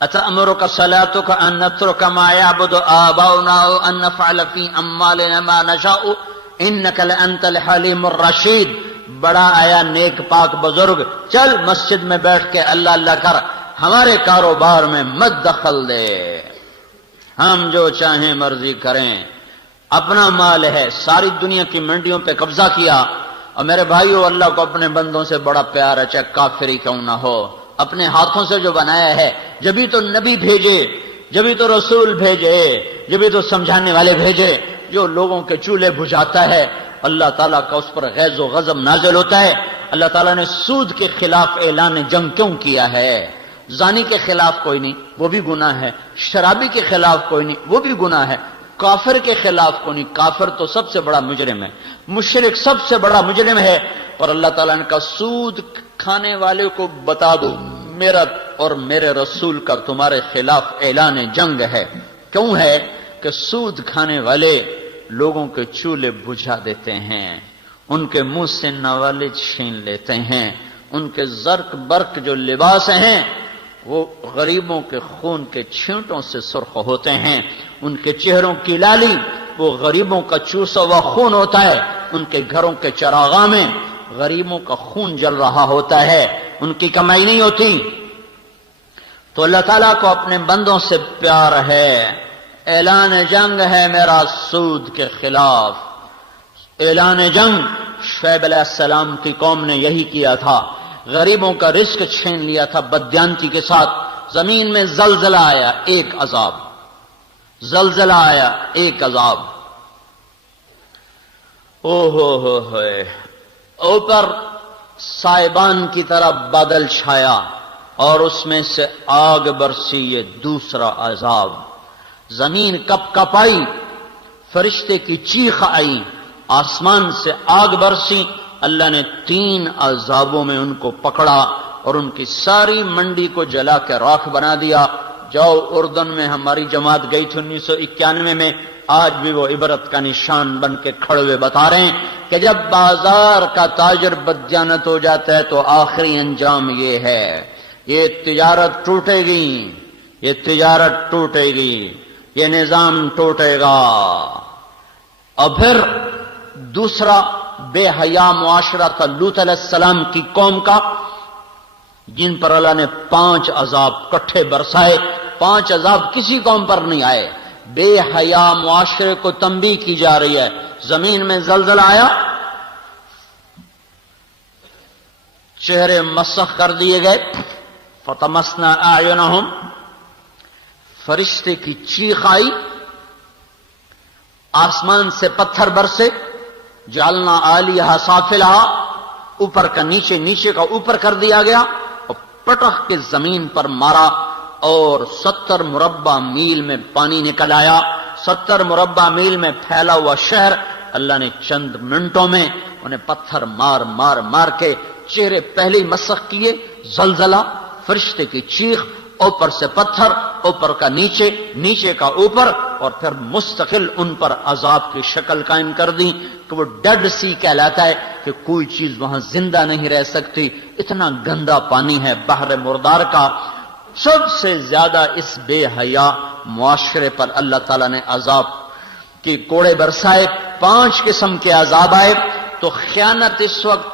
أَتَأْمُرُكَ صَلَاتُكَ أَن نَّتْرُكَ مَا يَعْبُدُ آبَاؤُنَا وَأَن نَّفْعَلَ فِي أَمْوَالِنَا مَا نَشَاءُ إِنَّكَ لَأَنتَ الْحَلِيمُ الرَّشِيدُ۔ بڑا آیا نیک پاک بزرگ، چل مسجد میں بیٹھ کے اللہ اللہ کر، ہمارے کاروبار میں مت دخل دے، ہم جو چاہیں مرضی کریں، اپنا مال ہے، ساری دنیا کی منڈیوں پہ قبضہ کیا، اور میرے بھائیو، اللہ کو اپنے بندوں سے بڑا پیار ہے، چاہے کافر ہی کیوں نہ ہو، اپنے ہاتھوں سے جو بنایا ہے، جبھی تو نبی بھیجے، جبھی تو رسول بھیجے، جبھی تو سمجھانے والے بھیجے، جو لوگوں کے چولہے بجھاتا ہے اللہ تعالیٰ کا اس پر غیظ و غضب نازل ہوتا ہے۔ اللہ تعالیٰ نے سود کے خلاف اعلان جنگ کیوں کیا ہے؟ زانی کے خلاف کوئی نہیں، وہ بھی گناہ ہے، شرابی کے خلاف کوئی نہیں، وہ بھی گناہ ہے، کافر کے خلاف کوئی نہیں، کافر تو سب سے بڑا مجرم ہے، مشرک سب سے بڑا مجرم ہے، اور اللہ تعالیٰ نے کہا سود کھانے والے کو بتا دو میرا اور میرے رسول کا تمہارے خلاف اعلان جنگ ہے۔ کیوں ہے؟ کہ سود کھانے والے لوگوں کے چولہے بجھا دیتے ہیں، ان کے منہ سے نوالے چھین لیتے ہیں، ان کے زرق برق جو لباس ہیں وہ غریبوں کے خون کے چھینٹوں سے سرخ ہوتے ہیں، ان کے چہروں کی لالی وہ غریبوں کا چوسا ہوا خون ہوتا ہے، ان کے گھروں کے چراغاں میں غریبوں کا خون جل رہا ہوتا ہے، ان کی کمائی نہیں ہوتی۔ تو اللہ تعالیٰ کو اپنے بندوں سے پیار ہے، اعلان جنگ ہے میرا سود کے خلاف۔ اعلان جنگ شعیب علیہ السلام کی قوم نے یہی کیا تھا، غریبوں کا رزق چھین لیا تھا بددیانتی کے ساتھ۔ زمین میں زلزلہ آیا، ایک عذاب، زلزلہ آیا، ایک عذاب، او ہو اوپر سائبان کی طرح بادل چھایا اور اس میں سے آگ برسی، یہ دوسرا عذاب۔ زمین کپ کپائی، فرشتے کی چیخ آئی، آسمان سے آگ برسی، اللہ نے 3 عذابوں میں ان کو پکڑا اور ان کی ساری منڈی کو جلا کے راکھ بنا دیا۔ جاؤ اردن میں ہماری جماعت گئی تھی 1991 میں، آج بھی وہ عبرت کا نشان بن کے کھڑے ہوئے بتا رہے ہیں کہ جب بازار کا تاجر بددیانت ہو جاتا ہے تو آخری انجام یہ ہے، یہ تجارت ٹوٹے گی، یہ تجارت ٹوٹے گی، یہ نظام ٹوٹے گا۔ اور پھر دوسرا بے حیا معاشرہ تھا لوط علیہ السلام کی قوم کا، جن پر اللہ نے 5 عذاب کٹھے برسائے۔ 5 عذاب کسی قوم پر نہیں آئے، بے حیا معاشرے کو تنبیہ کی جا رہی ہے۔ زمین میں زلزلہ آیا، چہرے مسخ کر دیے گئے، فطمسنا اعینہم، فرشتے کی چیخ آئی، آسمان سے پتھر برسے، جعلنا عالیہا سافلہا، اوپر کا نیچے، نیچے کا اوپر کر دیا گیا اور پٹخ کے زمین پر مارا اور 70 مربع میل میں پانی نکل آیا۔ 70 مربع میل میں پھیلا ہوا شہر اللہ نے چند منٹوں میں انہیں پتھر مار مار مار کے چہرے پہلے ہی مسخ کیے۔ زلزلہ، فرشتے کی چیخ، اوپر سے پتھر، اوپر کا نیچے، نیچے کا اوپر، اور پھر مستقل ان پر عذاب کی شکل قائم کر دی کہ وہ ڈیڈ سی کہلاتا ہے کہ کوئی چیز وہاں زندہ نہیں رہ سکتی، اتنا گندا پانی ہے بحر مردار کا۔ سب سے زیادہ اس بے حیا معاشرے پر اللہ تعالیٰ نے عذاب کی کوڑے برسائے، 5 قسم کے عذاب آئے۔ تو خیانت اس وقت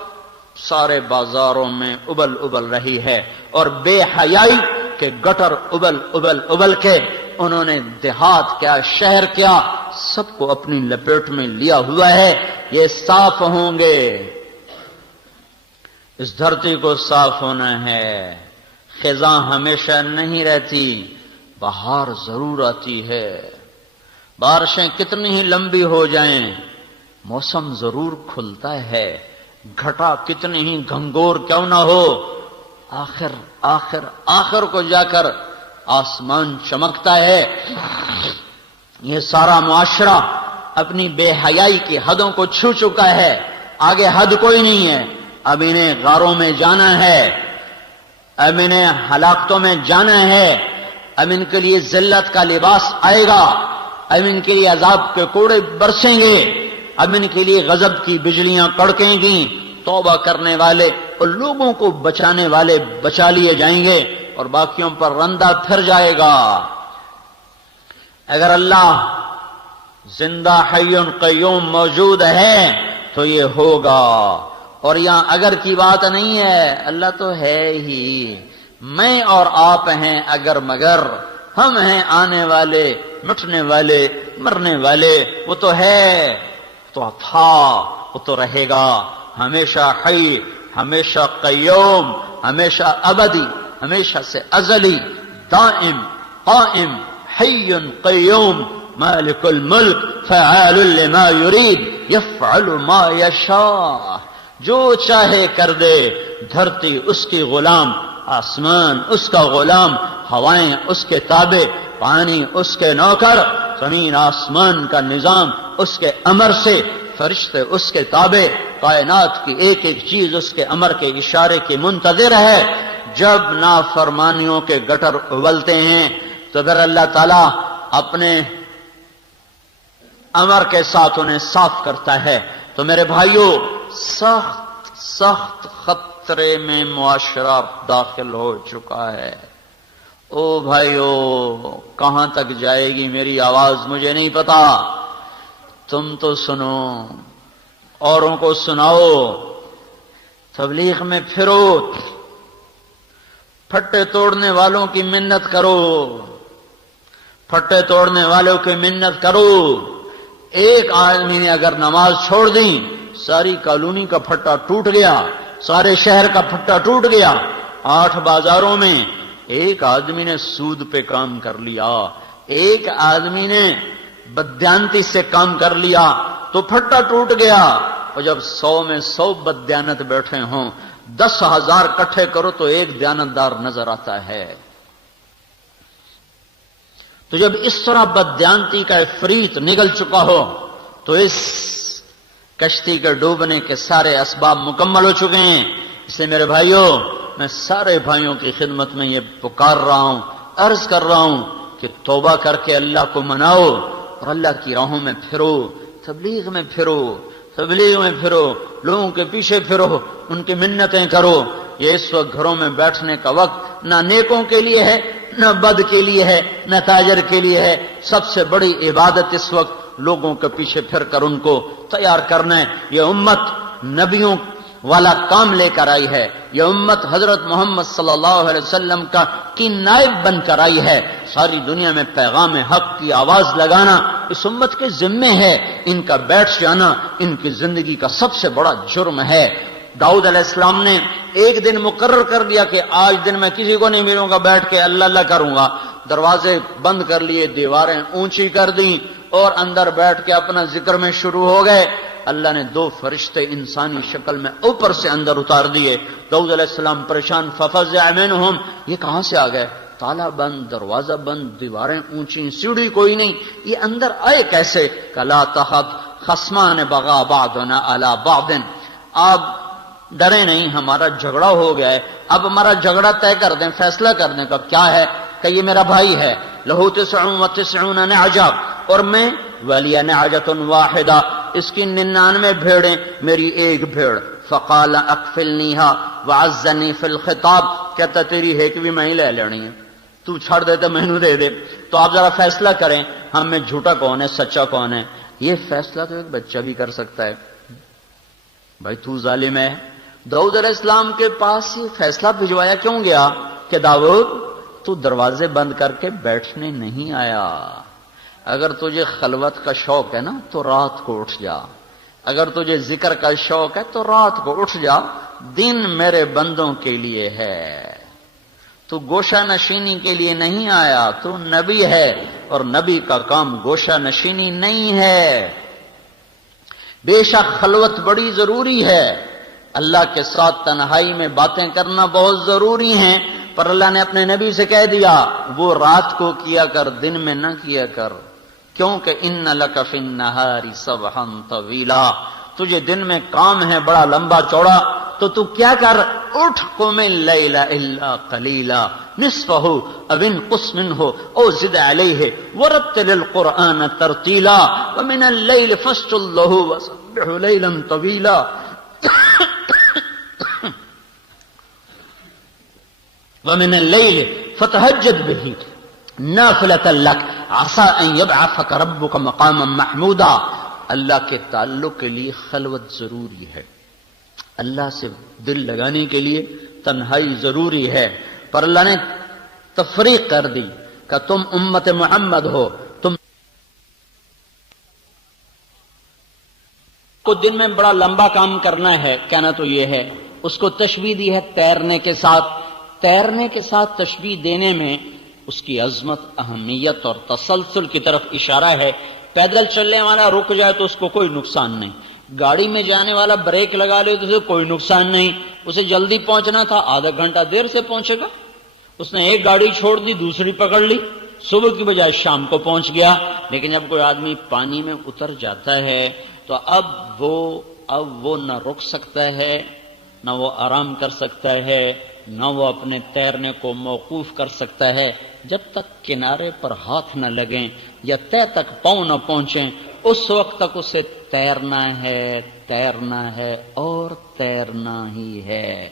سارے بازاروں میں ابل ابل رہی ہے، اور بے حیائی کے گٹر ابل ابل ابل کے انہوں نے دیہات کیا، شہر کیا، سب کو اپنی لپیٹ میں لیا ہوا ہے۔ یہ صاف ہوں گے، اس دھرتی کو صاف ہونا ہے۔ خزاں ہمیشہ نہیں رہتی، بہار ضرور آتی ہے، بارشیں کتنی ہی لمبی ہو جائیں موسم ضرور کھلتا ہے، گھٹا کتنی ہی گھنگور کیوں نہ ہو آخر آخر آخر کو جا کر آسمان چمکتا ہے۔ یہ سارا معاشرہ اپنی بے حیائی کی حدوں کو چھو چکا ہے، آگے حد کوئی نہیں ہے۔ اب انہیں غاروں میں جانا ہے، اب انہیں ہلاکتوں میں جانا ہے، اب ان کے لیے ذلت کا لباس آئے گا، اب ان کے لیے عذاب کے کوڑے برسیں گے، اب ان کے لیے غضب کی بجلیاں کڑکیں گی۔ توبہ کرنے والے اور لوگوں کو بچانے والے بچا لیے جائیں گے اور باقیوں پر رندہ پھر جائے گا۔ اگر اللہ زندہ حی قیوم موجود ہے تو یہ ہوگا، اور یہاں اگر کی بات نہیں ہے، اللہ تو ہے ہی، میں اور آپ ہیں اگر مگر، ہم ہیں آنے والے، مٹنے والے، مرنے والے، وہ تو ہے، تو تھا، وہ تو رہے گا، ہمیشہ حی، ہمیشہ قیوم، ہمیشہ ابدی، ہمیشہ سے ازلی، دائم، قائم، حی قیوم، مالک الملک، فعال لما یرید، یفعل ما یشاء، جو چاہے کر دے، دھرتی اس کی غلام، آسمان اس کا غلام، ہوائیں اس کے تابع، پانی اس کے نوکر، زمین آسمان کا نظام اس کے امر سے، فرشتے اس کے تابع، کائنات کی ایک ایک چیز اس کے امر کے اشارے کی منتظر ہے۔ جب نافرمانیوں کے گٹر ابلتے ہیں تو پھر اللہ تعالیٰ اپنے امر کے ساتھ انہیں صاف کرتا ہے۔ تو میرے بھائیوں، سخت خطرے میں معاشرہ داخل ہو چکا ہے۔ او بھائیو، کہاں تک جائے گی میری آواز مجھے نہیں پتا، تم تو سنو، اوروں کو سناؤ، تبلیغ میں پھرو، پھٹے توڑنے والوں کی منت کرو، پھٹے توڑنے والوں کی منت کرو۔ ایک آدمی نے اگر نماز چھوڑ دی، ساری کالونی کا پھٹا ٹوٹ گیا، سارے شہر کا پھٹا ٹوٹ گیا۔ 8 بازاروں میں ایک آدمی نے سود پہ کام کر لیا، ایک آدمی نے بددیانتی سے کام کر لیا تو پھٹا ٹوٹ گیا۔ اور جب 100 میں 100 بددیانت بیٹھے ہوں، 10,000 کٹھے کرو تو ایک دیانتدار نظر آتا ہے۔ تو جب اس طرح بددیانتی کا افریت نگل چکا ہو تو اس کشتی کے ڈوبنے کے سارے اسباب مکمل ہو چکے ہیں۔ اس لیے میرے بھائیوں، میں سارے بھائیوں کی خدمت میں یہ پکار رہا ہوں، عرض کر رہا ہوں کہ توبہ کر کے اللہ کو مناؤ اور اللہ کی راہوں میں پھرو، تبلیغ میں پھرو، تبلیغ میں پھرو، لوگوں کے پیچھے پھرو، ان کی منتیں کرو۔ یہ اس وقت گھروں میں بیٹھنے کا وقت نہ نیکوں کے لیے ہے، نہ بد کے لیے ہے، نہ تاجر کے لیے ہے۔ سب سے بڑی عبادت اس وقت لوگوں کے پیچھے پھر کر ان کو تیار کرنا ہے۔ یہ امت نبیوں والا کام لے کر آئی ہے، یہ امت حضرت محمد صلی اللہ علیہ وسلم کی نائب بن کر آئی ہے۔ ساری دنیا میں پیغام حق کی آواز لگانا اس امت کے ذمے ہے۔ ان کا بیٹھ جانا ان کی زندگی کا سب سے بڑا جرم ہے۔ داؤد علیہ السلام نے ایک دن مقرر کر دیا کہ آج دن میں کسی کو نہیں ملوں گا، بیٹھ کے اللہ اللہ کروں گا۔ دروازے بند کر لیے، دیواریں اونچی کر دیں اور اندر بیٹھ کے اپنا ذکر میں شروع ہو گئے۔ اللہ نے 2 فرشتے انسانی شکل میں اوپر سے اندر اتار دیے۔ داؤد علیہ السلام پریشان، ففزع منہم، یہ کہاں سے آ گئے؟ تالا بند، دروازہ بند، دیواریں اونچی، سیڑھی کوئی نہیں، یہ اندر آئے کیسے؟ کلا تخف خصمان بغا بعضنا علی بعض، آپ ڈرے نہیں، ہمارا جھگڑا ہو گیا ہے، اب ہمارا جھگڑا طے کر دیں، فیصلہ کر دیں۔ کا کیا ہے؟ کہ یہ میرا بھائی ہے، لہو 99 نعجہ اور میں ولی نعجۃ واحدہ، اس کی 99 بھیڑیں، میری ایک بھیڑ۔ فقال اکفلنیھا وعزنی فی الخطاب، کہتا تیری ایک بھی میں ہی لے لینی ہے، تو چھڑ دے تو مینوں دے دے۔ تو آپ ذرا فیصلہ کریں، ہم میں جھوٹا کون ہے، سچا کون ہے؟ یہ فیصلہ تو ایک بچہ بھی کر سکتا ہے۔ بھائی تو ظالم ہے۔ داؤد علیہ السلام کے پاس یہ فیصلہ بھجوایا کیوں گیا کہ داؤد تو دروازے بند کر کے بیٹھنے نہیں آیا، اگر تجھے خلوت کا شوق ہے نا تو رات کو اٹھ جا، اگر تجھے ذکر کا شوق ہے تو رات کو اٹھ جا، دن میرے بندوں کے لیے ہے، تو گوشہ نشینی کے لیے نہیں آیا، تو نبی ہے اور نبی کا کام گوشہ نشینی نہیں ہے۔ بے شک خلوت بڑی ضروری ہے، اللہ کے ساتھ تنہائی میں باتیں کرنا بہت ضروری ہیں، پر اللہ نے اپنے نبی سے کہہ دیا وہ رات کو کیا کر، دن میں نہ کیا کر، کیونکہ ان لک فی النہار سبحا طویلا، تجھے دن میں کام ہے بڑا لمبا چوڑا، تو کیا کر، اٹھ قم اللیل الا قلیلا نصفہ او انقص منہ او زد علیہ ورتل القرآن ترتیلا ومن اللیل فاسجد لہ وسبح لیلا طویلا۔ ومن اللیل فتہجد بہ نافلۃ لک عسى ان یبعثک ربک مقاما محمودا۔ اللہ کے تعلق کے لیے خلوت ضروری ہے، اللہ سے دل لگانے کے لیے تنہائی ضروری ہے، پر اللہ نے تفریق کر دی کہ تم امت محمد ہو، تم کو دن میں بڑا لمبا کام کرنا ہے، کہنا تو یہ ہے، اس کو تشبیہ دی ہے تیرنے کے ساتھ۔ تیرنے کے ساتھ تشبیہ دینے میں اس کی عظمت، اہمیت اور تسلسل کی طرف اشارہ ہے۔ پیدل چلنے والا رک جائے تو اس کو کوئی نقصان نہیں، گاڑی میں جانے والا بریک لگا لے تو اسے کوئی نقصان نہیں، اسے جلدی پہنچنا تھا آدھا گھنٹہ دیر سے پہنچے گا، اس نے ایک گاڑی چھوڑ دی دوسری پکڑ لی، صبح کی بجائے شام کو پہنچ گیا۔ لیکن جب کوئی آدمی پانی میں اتر جاتا ہے تو اب وہ نہ رک سکتا ہے، نہ وہ آرام کر سکتا ہے، نہ وہ اپنے تیرنے کو موقوف کر سکتا ہے، جب تک کنارے پر ہاتھ نہ لگیں یا تہ تک پاؤں نہ پہنچیں، اس وقت تک اسے تیرنا ہے اور تیرنا ہی ہے۔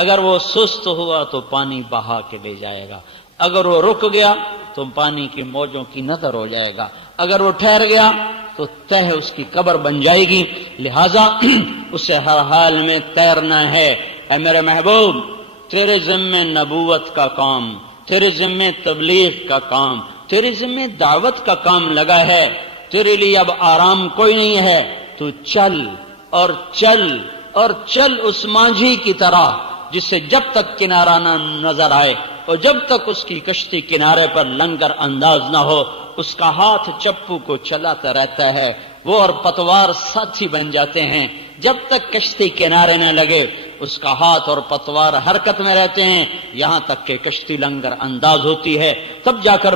اگر وہ سست ہوا تو پانی بہا کے لے جائے گا، اگر وہ رک گیا تو پانی کی موجوں کی نظر ہو جائے گا، اگر وہ ٹھہر گیا تو تہ اس کی قبر بن جائے گی۔ لہذا اسے ہر حال میں تیرنا ہے۔ اے میرے محبوب، تیرے ذمے نبوت کا کام، تیرے ذمے تبلیغ کا کام، تیرے ذمے دعوت کا کام لگا ہے، تیرے لیے اب آرام کوئی نہیں ہے۔ تو چل اور چل اور چل اس مانجھی کی طرح جسے جب تک کنارہ نہ نظر آئے اور جب تک اس کی کشتی کنارے پر لنگر انداز نہ ہو، اس کا ہاتھ چپو کو چلاتا رہتا ہے، وہ اور پتوار ساتھی بن جاتے ہیں۔ جب تک کشتی کنارے نہ لگے اس کا ہاتھ اور پتوار حرکت میں رہتے ہیں، یہاں تک کہ کشتی لنگر انداز ہوتی ہے، تب جا کر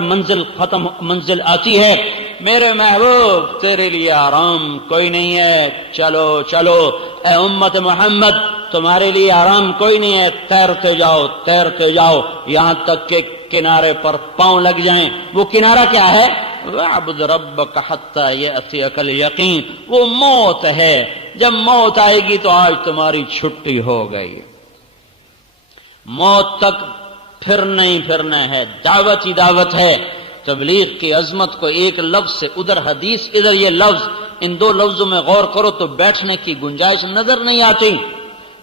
منزل آتی ہے۔ میرے محبوب، تیرے لیے آرام کوئی نہیں ہے، چلو چلو اے امت محمد، تمہارے لیے آرام کوئی نہیں ہے، تیرتے جاؤ تیرتے جاؤ یہاں تک کہ کنارے پر پاؤں لگ جائیں۔ وہ کنارہ کیا ہے؟ وَاعْبُدْ رَبَّكَ حَتَّى يَأْتِيَكَ الْيَقِينُ، وہ موت ہے۔ جب موت آئے گی تو آج تمہاری چھٹی ہو گئی، موت تک پھر نہیں پھرنا ہے، دعوت ہی دعوت ہے۔ تبلیغ کی عظمت کو ایک لفظ سے، ادھر حدیث ادھر یہ لفظ، ان دو لفظوں میں غور کرو تو بیٹھنے کی گنجائش نظر نہیں آتی۔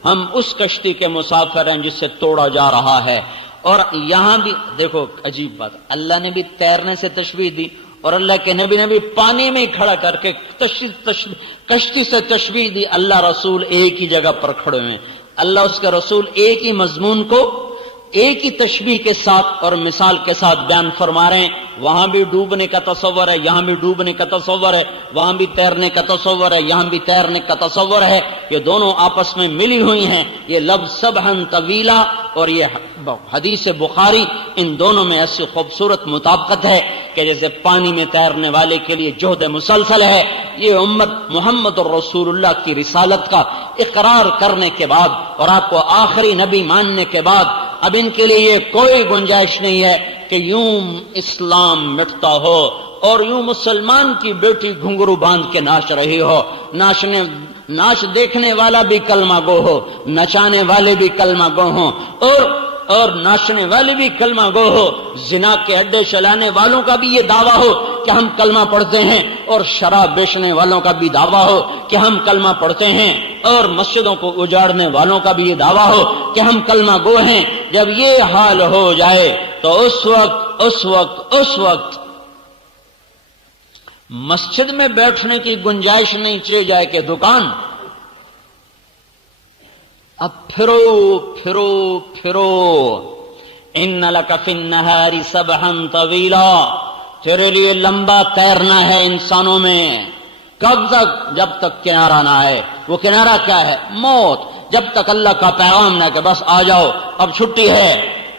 ہم اس کشتی کے مسافر ہیں جس سے توڑا جا رہا ہے۔ اور یہاں بھی دیکھو عجیب بات، اللہ نے بھی تیرنے سے تشبیہ دی اور اللہ کے نبی نے بھی پانی میں کھڑا کر کے کشتی سے تشبیہ دی۔ اللہ رسول ایک ہی جگہ پر کھڑے ہوئے ہیں، اللہ اس کے رسول ایک ہی مضمون کو ایک ہی تشبیہ کے ساتھ اور مثال کے ساتھ بیان فرما رہے ہیں۔ وہاں بھی ڈوبنے کا تصور ہے، یہاں بھی ڈوبنے کا تصور ہے، وہاں بھی تیرنے کا تصور ہے، یہاں بھی تیرنے کا تصور ہے۔ یہ دونوں آپس میں ملی ہوئی ہیں۔ یہ لفظ سبحن طویلا اور یہ حدیث بخاری، ان دونوں میں ایسی خوبصورت مطابقت ہے کہ جیسے پانی میں تیرنے والے کے لیے جہد مسلسل ہے، یہ امت محمد الرسول اللہ کی رسالت کا اقرار کرنے کے بعد اور آپ کو آخری نبی ماننے کے بعد اب ان کے لیے یہ کوئی گنجائش نہیں ہے کہ یوں اسلام مٹتا ہو اور یوں مسلمان کی بیٹی گھنگرو باندھ کے ناچ رہی ہو، ناچ دیکھنے والا بھی کلمہ گو ہو، نچانے والے بھی کلمہ گو ہوں اور ناچنے والے بھی کلمہ گو ہو، زنا کے اڈے چلانے والوں کا بھی یہ دعویٰ ہو کہ ہم کلمہ پڑھتے ہیں، اور شراب بیچنے والوں کا بھی دعویٰ ہو کہ ہم کلمہ پڑھتے ہیں، اور مسجدوں کو اجاڑنے والوں کا بھی یہ دعویٰ ہو کہ ہم کلمہ گو ہیں۔ جب یہ حال ہو جائے تو اس وقت مسجد میں بیٹھنے کی گنجائش نہیں، چلے جائے کہ دکان۔ اب پھرو ان لک فی النہار سبحا طویلا، تیرے لیے لمبا تیرنا ہے انسانوں میں۔ کب تک؟ جب تک کنارہ نہ آئے۔ وہ کنارہ کیا ہے؟ موت۔ جب تک اللہ کا پیغام نہ کہ بس آ جاؤ اب چھٹی ہے۔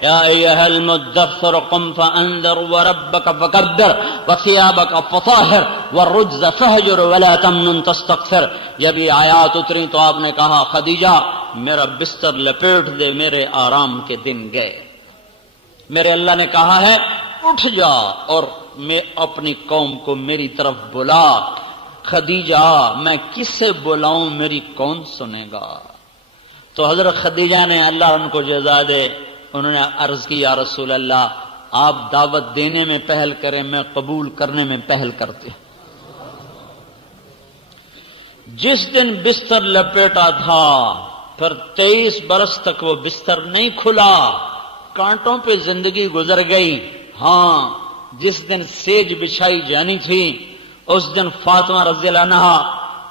یا ایھا المدثر قم فانذر وربک فکبر وثیابک فطہر والرجز فہجر ولا تمنن تستکثر۔ جب یہ آیات اتری تو آپ نے کہا خدیجہ میرا بستر لپیٹ دے، میرے آرام کے دن گئے۔ میرے اللہ نے کہا ہے اٹھ جا اور میں اپنی قوم کو میری طرف بلا۔ خدیجہ میں کس سے بلاؤں، میری کون سنے گا؟ تو حضرت خدیجہ نے، اللہ ان کو جزا دے، انہوں نے عرض کی یا رسول اللہ آپ دعوت دینے میں پہل کریں، میں قبول کرنے میں پہل کرتے۔ جس دن بستر لپیٹا تھا پھر 23 برس تک وہ بستر نہیں کھلا، کانٹوں پہ زندگی گزر گئی۔ ہاں جس دن سیج بچھائی جانی تھی اس دن فاطمہ رضی اللہ عنہا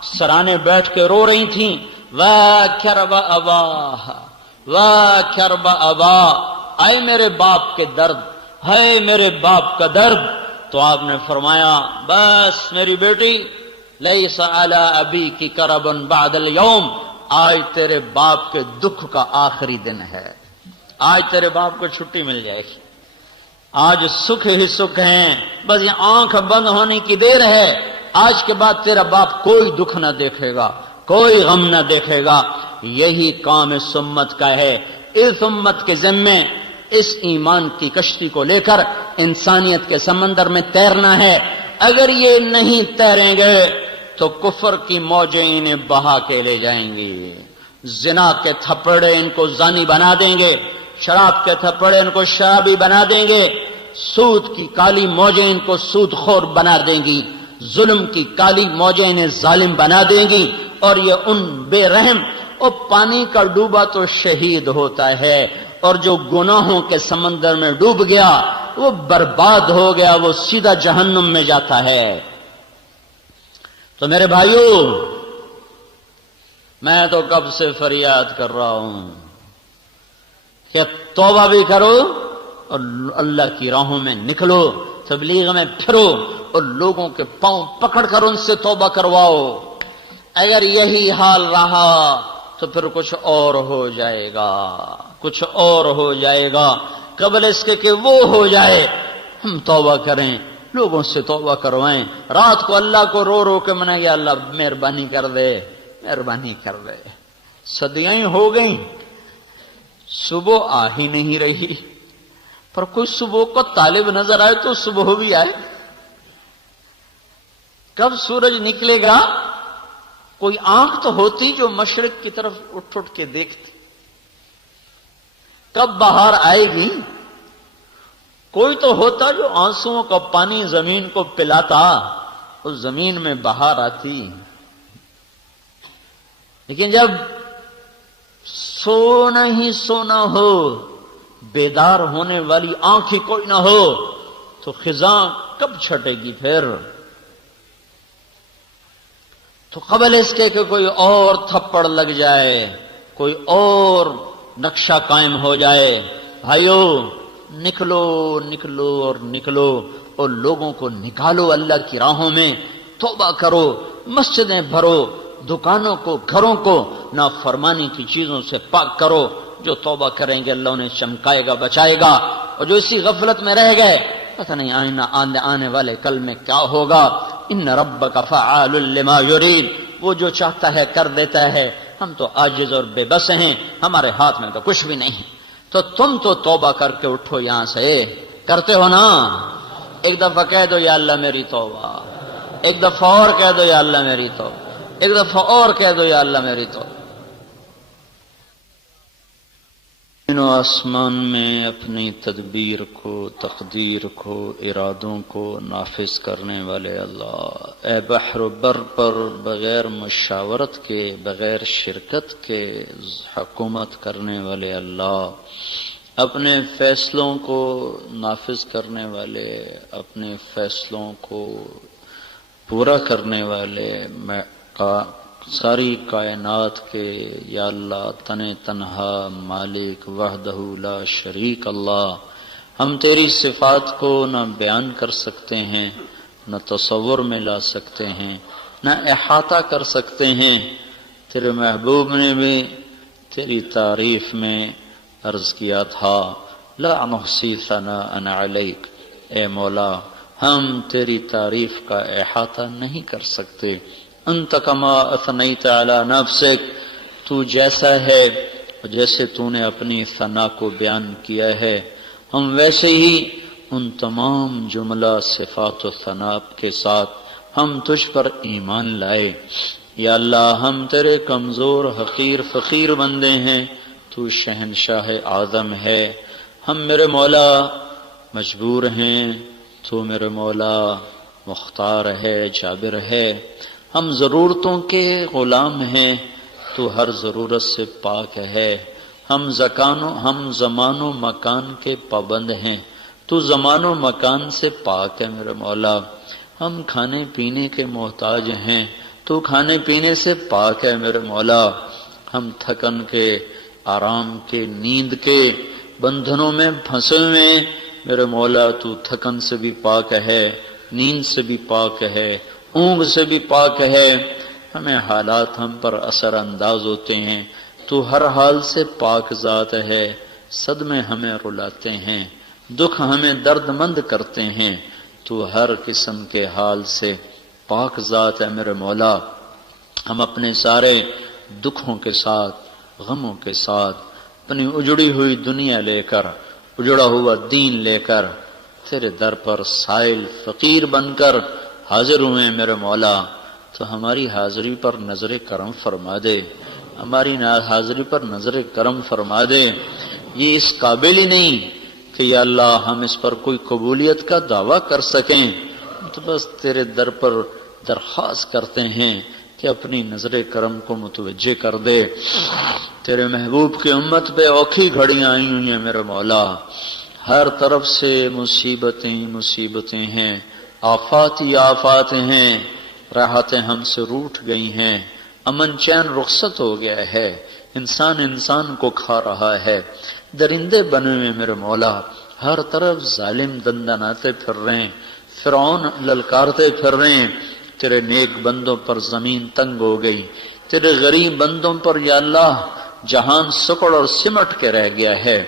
سرانے بیٹھ کے رو رہی تھیں، واہ کرب اباہ، واہ کرب ابا، آئے میرے باپ کے درد، ہے میرے باپ کا درد۔ تو آپ نے فرمایا بس میری بیٹی، لیس علی ابیک کرب بعد اليوم، آج تیرے باپ کے دکھ کا آخری دن ہے، آج تیرے باپ کو چھٹی مل جائے گی، آج سکھ ہی سکھ ہیں، بس یہ آنکھ بند ہونے کی دیر ہے، آج کے بعد تیرا باپ کوئی دکھ نہ دیکھے گا، کوئی غم نہ دیکھے گا۔ یہی کام اس امت کا ہے، اس امت کے ذمے اس ایمان کی کشتی کو لے کر انسانیت کے سمندر میں تیرنا ہے۔ اگر یہ نہیں تیریں گے تو کفر کی موجیں انہیں بہا کے لے جائیں گی، زنا کے تھپڑے ان کو زانی بنا دیں گے، شراب کے تھپڑے ان کو شرابی بنا دیں گے، سود کی کالی موجیں ان کو سود خور بنا دیں گی، ظلم کی کالی موجیں انہیں ظالم بنا دیں گی، اور یہ ان بے رحم، اور پانی کا ڈوبا تو شہید ہوتا ہے، اور جو گناہوں کے سمندر میں ڈوب گیا وہ برباد ہو گیا، وہ سیدھا جہنم میں جاتا ہے۔ تو میرے بھائیوں، میں تو کب سے فریاد کر رہا ہوں کہ توبہ بھی کرو اور اللہ کی راہوں میں نکلو، تبلیغ میں پھرو اور لوگوں کے پاؤں پکڑ کر ان سے توبہ کرواؤ۔ اگر یہی حال رہا تو پھر کچھ اور ہو جائے گا، کچھ اور ہو جائے گا۔ قبل اس کے کہ وہ ہو جائے ہم توبہ کریں، لوگوں سے توبہ کروائیں، رات کو اللہ کو رو رو کے منائیں، یا اللہ مہربانی کر دے، مہربانی کر دے۔ صدیاں ہو گئیں، صبح آ ہی نہیں رہی، پر کوئی صبح کو طالب نظر آئے تو صبح بھی آئے۔ کب سورج نکلے گا؟ کوئی آنکھ تو ہوتی جو مشرق کی طرف اٹھ اٹھ کے دیکھتی۔ کب بہار آئے گی؟ کوئی تو ہوتا جو آنسوؤں کا پانی زمین کو پلاتا، اس زمین میں بہار آتی۔ لیکن جب سونا ہی سونا ہو، بیدار ہونے والی آنکھ ہی کوئی نہ ہو، تو خزاں کب چھٹے گی پھر؟ تو قبل اس کے کہ کوئی اور تھپڑ لگ جائے، کوئی اور نقشہ قائم ہو جائے، بھائیو نکلو نکلو اور نکلو، اور لوگوں کو نکالو اللہ کی راہوں میں، توبہ کرو، مسجدیں بھرو، دکانوں کو، گھروں کو نافرمانی کی چیزوں سے پاک کرو۔ جو توبہ کریں گے اللہ انہیں چمکائے گا، بچائے گا، اور جو اسی غفلت میں رہ گئے پتہ نہیں آنے والے کل میں کیا ہوگا۔ ان ربک فعال لما یرید، وہ جو چاہتا ہے کر دیتا ہے، ہم تو عاجز اور بے بس ہیں، ہمارے ہاتھ میں تو کچھ بھی نہیں۔ تو تم تو توبہ کر کے اٹھو یہاں سے، کرتے ہو نا؟ ایک دفعہ کہہ دو یا اللہ میری توبہ، ایک دفعہ اور کہہ دو یا اللہ میری توبہ، ایک دفعہ اور کہہ دو یا اللہ میری توبہ۔ زمین و آسمان میں اپنی تدبیر کو، تقدیر کو، ارادوں کو نافذ کرنے والے اللہ، اے بحر و بر پر بغیر مشاورت کے، بغیر شرکت کے حکومت کرنے والے اللہ، اپنے فیصلوں کو نافذ کرنے والے، اپنے فیصلوں کو پورا کرنے والے، ساری کائنات کے یا اللہ تن تنہا مالک وحدہ لا شریک اللہ، ہم تیری صفات کو نہ بیان کر سکتے ہیں، نہ تصور میں لا سکتے ہیں، نہ احاطہ کر سکتے ہیں۔ تیرے محبوب نے بھی تیری تعریف میں عرض کیا تھا لا نحصی ثناء علیک، اے مولا ہم تیری تعریف کا احاطہ نہیں کر سکتے۔ انت کما اثنیت علی نفسک، تو جیسا ہے جیسے تو نے اپنی ثنا کو بیان کیا ہے، ہم ویسے ہی ان تمام جملہ صفات و ثنا کے ساتھ ہم تجھ پر ایمان لائے۔ یا اللہ ہم تیرے کمزور حقیر فقیر بندے ہیں، تو شہنشاہ اعظم ہے، ہم میرے مولا مجبور ہیں، تو میرے مولا مختار ہے، جابر ہے، ہم ضرورتوں کے غلام ہیں، تو ہر ضرورت سے پاک ہے، ہم زمان و مکان کے پابند ہیں، تو زمان و مکان سے پاک ہے میرے مولا، ہم کھانے پینے کے محتاج ہیں، تو تو کھانے پینے سے پاک ہے میرے مولا، ہم تھکن کے، آرام کے، نیند کے بندھنوں میں پھنسے ہوئے میرے مولا، تو تھکن سے بھی پاک ہے، نیند سے بھی پاک ہے، اونگ سے بھی پاک ہے۔ ہمیں حالات ہم پر اثر انداز ہوتے ہیں، تو ہر حال سے پاک ذات ہے۔ صدمے ہمیں رلاتے ہیں، دکھ ہمیں درد مند کرتے ہیں، تو ہر قسم کے حال سے پاک ذات ہے میرے مولا۔ ہم اپنے سارے دکھوں کے ساتھ، غموں کے ساتھ، اپنی اجڑی ہوئی دنیا لے کر، اجڑا ہوا دین لے کر تیرے در پر سائل فقیر بن کر حاضر ہوئے میرے مولا۔ تو ہماری حاضری پر نظر کرم فرما دے، ہماری حاضری پر نظر کرم فرما دے۔ یہ اس قابل ہی نہیں کہ یا اللہ ہم اس پر کوئی قبولیت کا دعویٰ کر سکیں، تو بس تیرے در پر درخواست کرتے ہیں کہ اپنی نظر کرم کو متوجہ کر دے۔ تیرے محبوب کی امت پہ اوکھی گھڑیاں آئی ہوئی ہیں میرے مولا، ہر طرف سے مصیبتیں مصیبتیں ہیں، آفات ہی آفات ہیں، راحتیں ہم سے روٹھ گئی ہیں، امن چین رخصت ہو گیا ہے، انسان انسان کو کھا رہا ہے، درندے بنے ہوئے میرے مولا، ہر طرف ظالم دندناتے پھر رہے ہیں، فرعون للکارتے پھر رہے ہیں۔ تیرے نیک بندوں پر زمین تنگ ہو گئی، تیرے غریب بندوں پر یا اللہ جہان سکڑ اور سمٹ کے رہ گیا ہے۔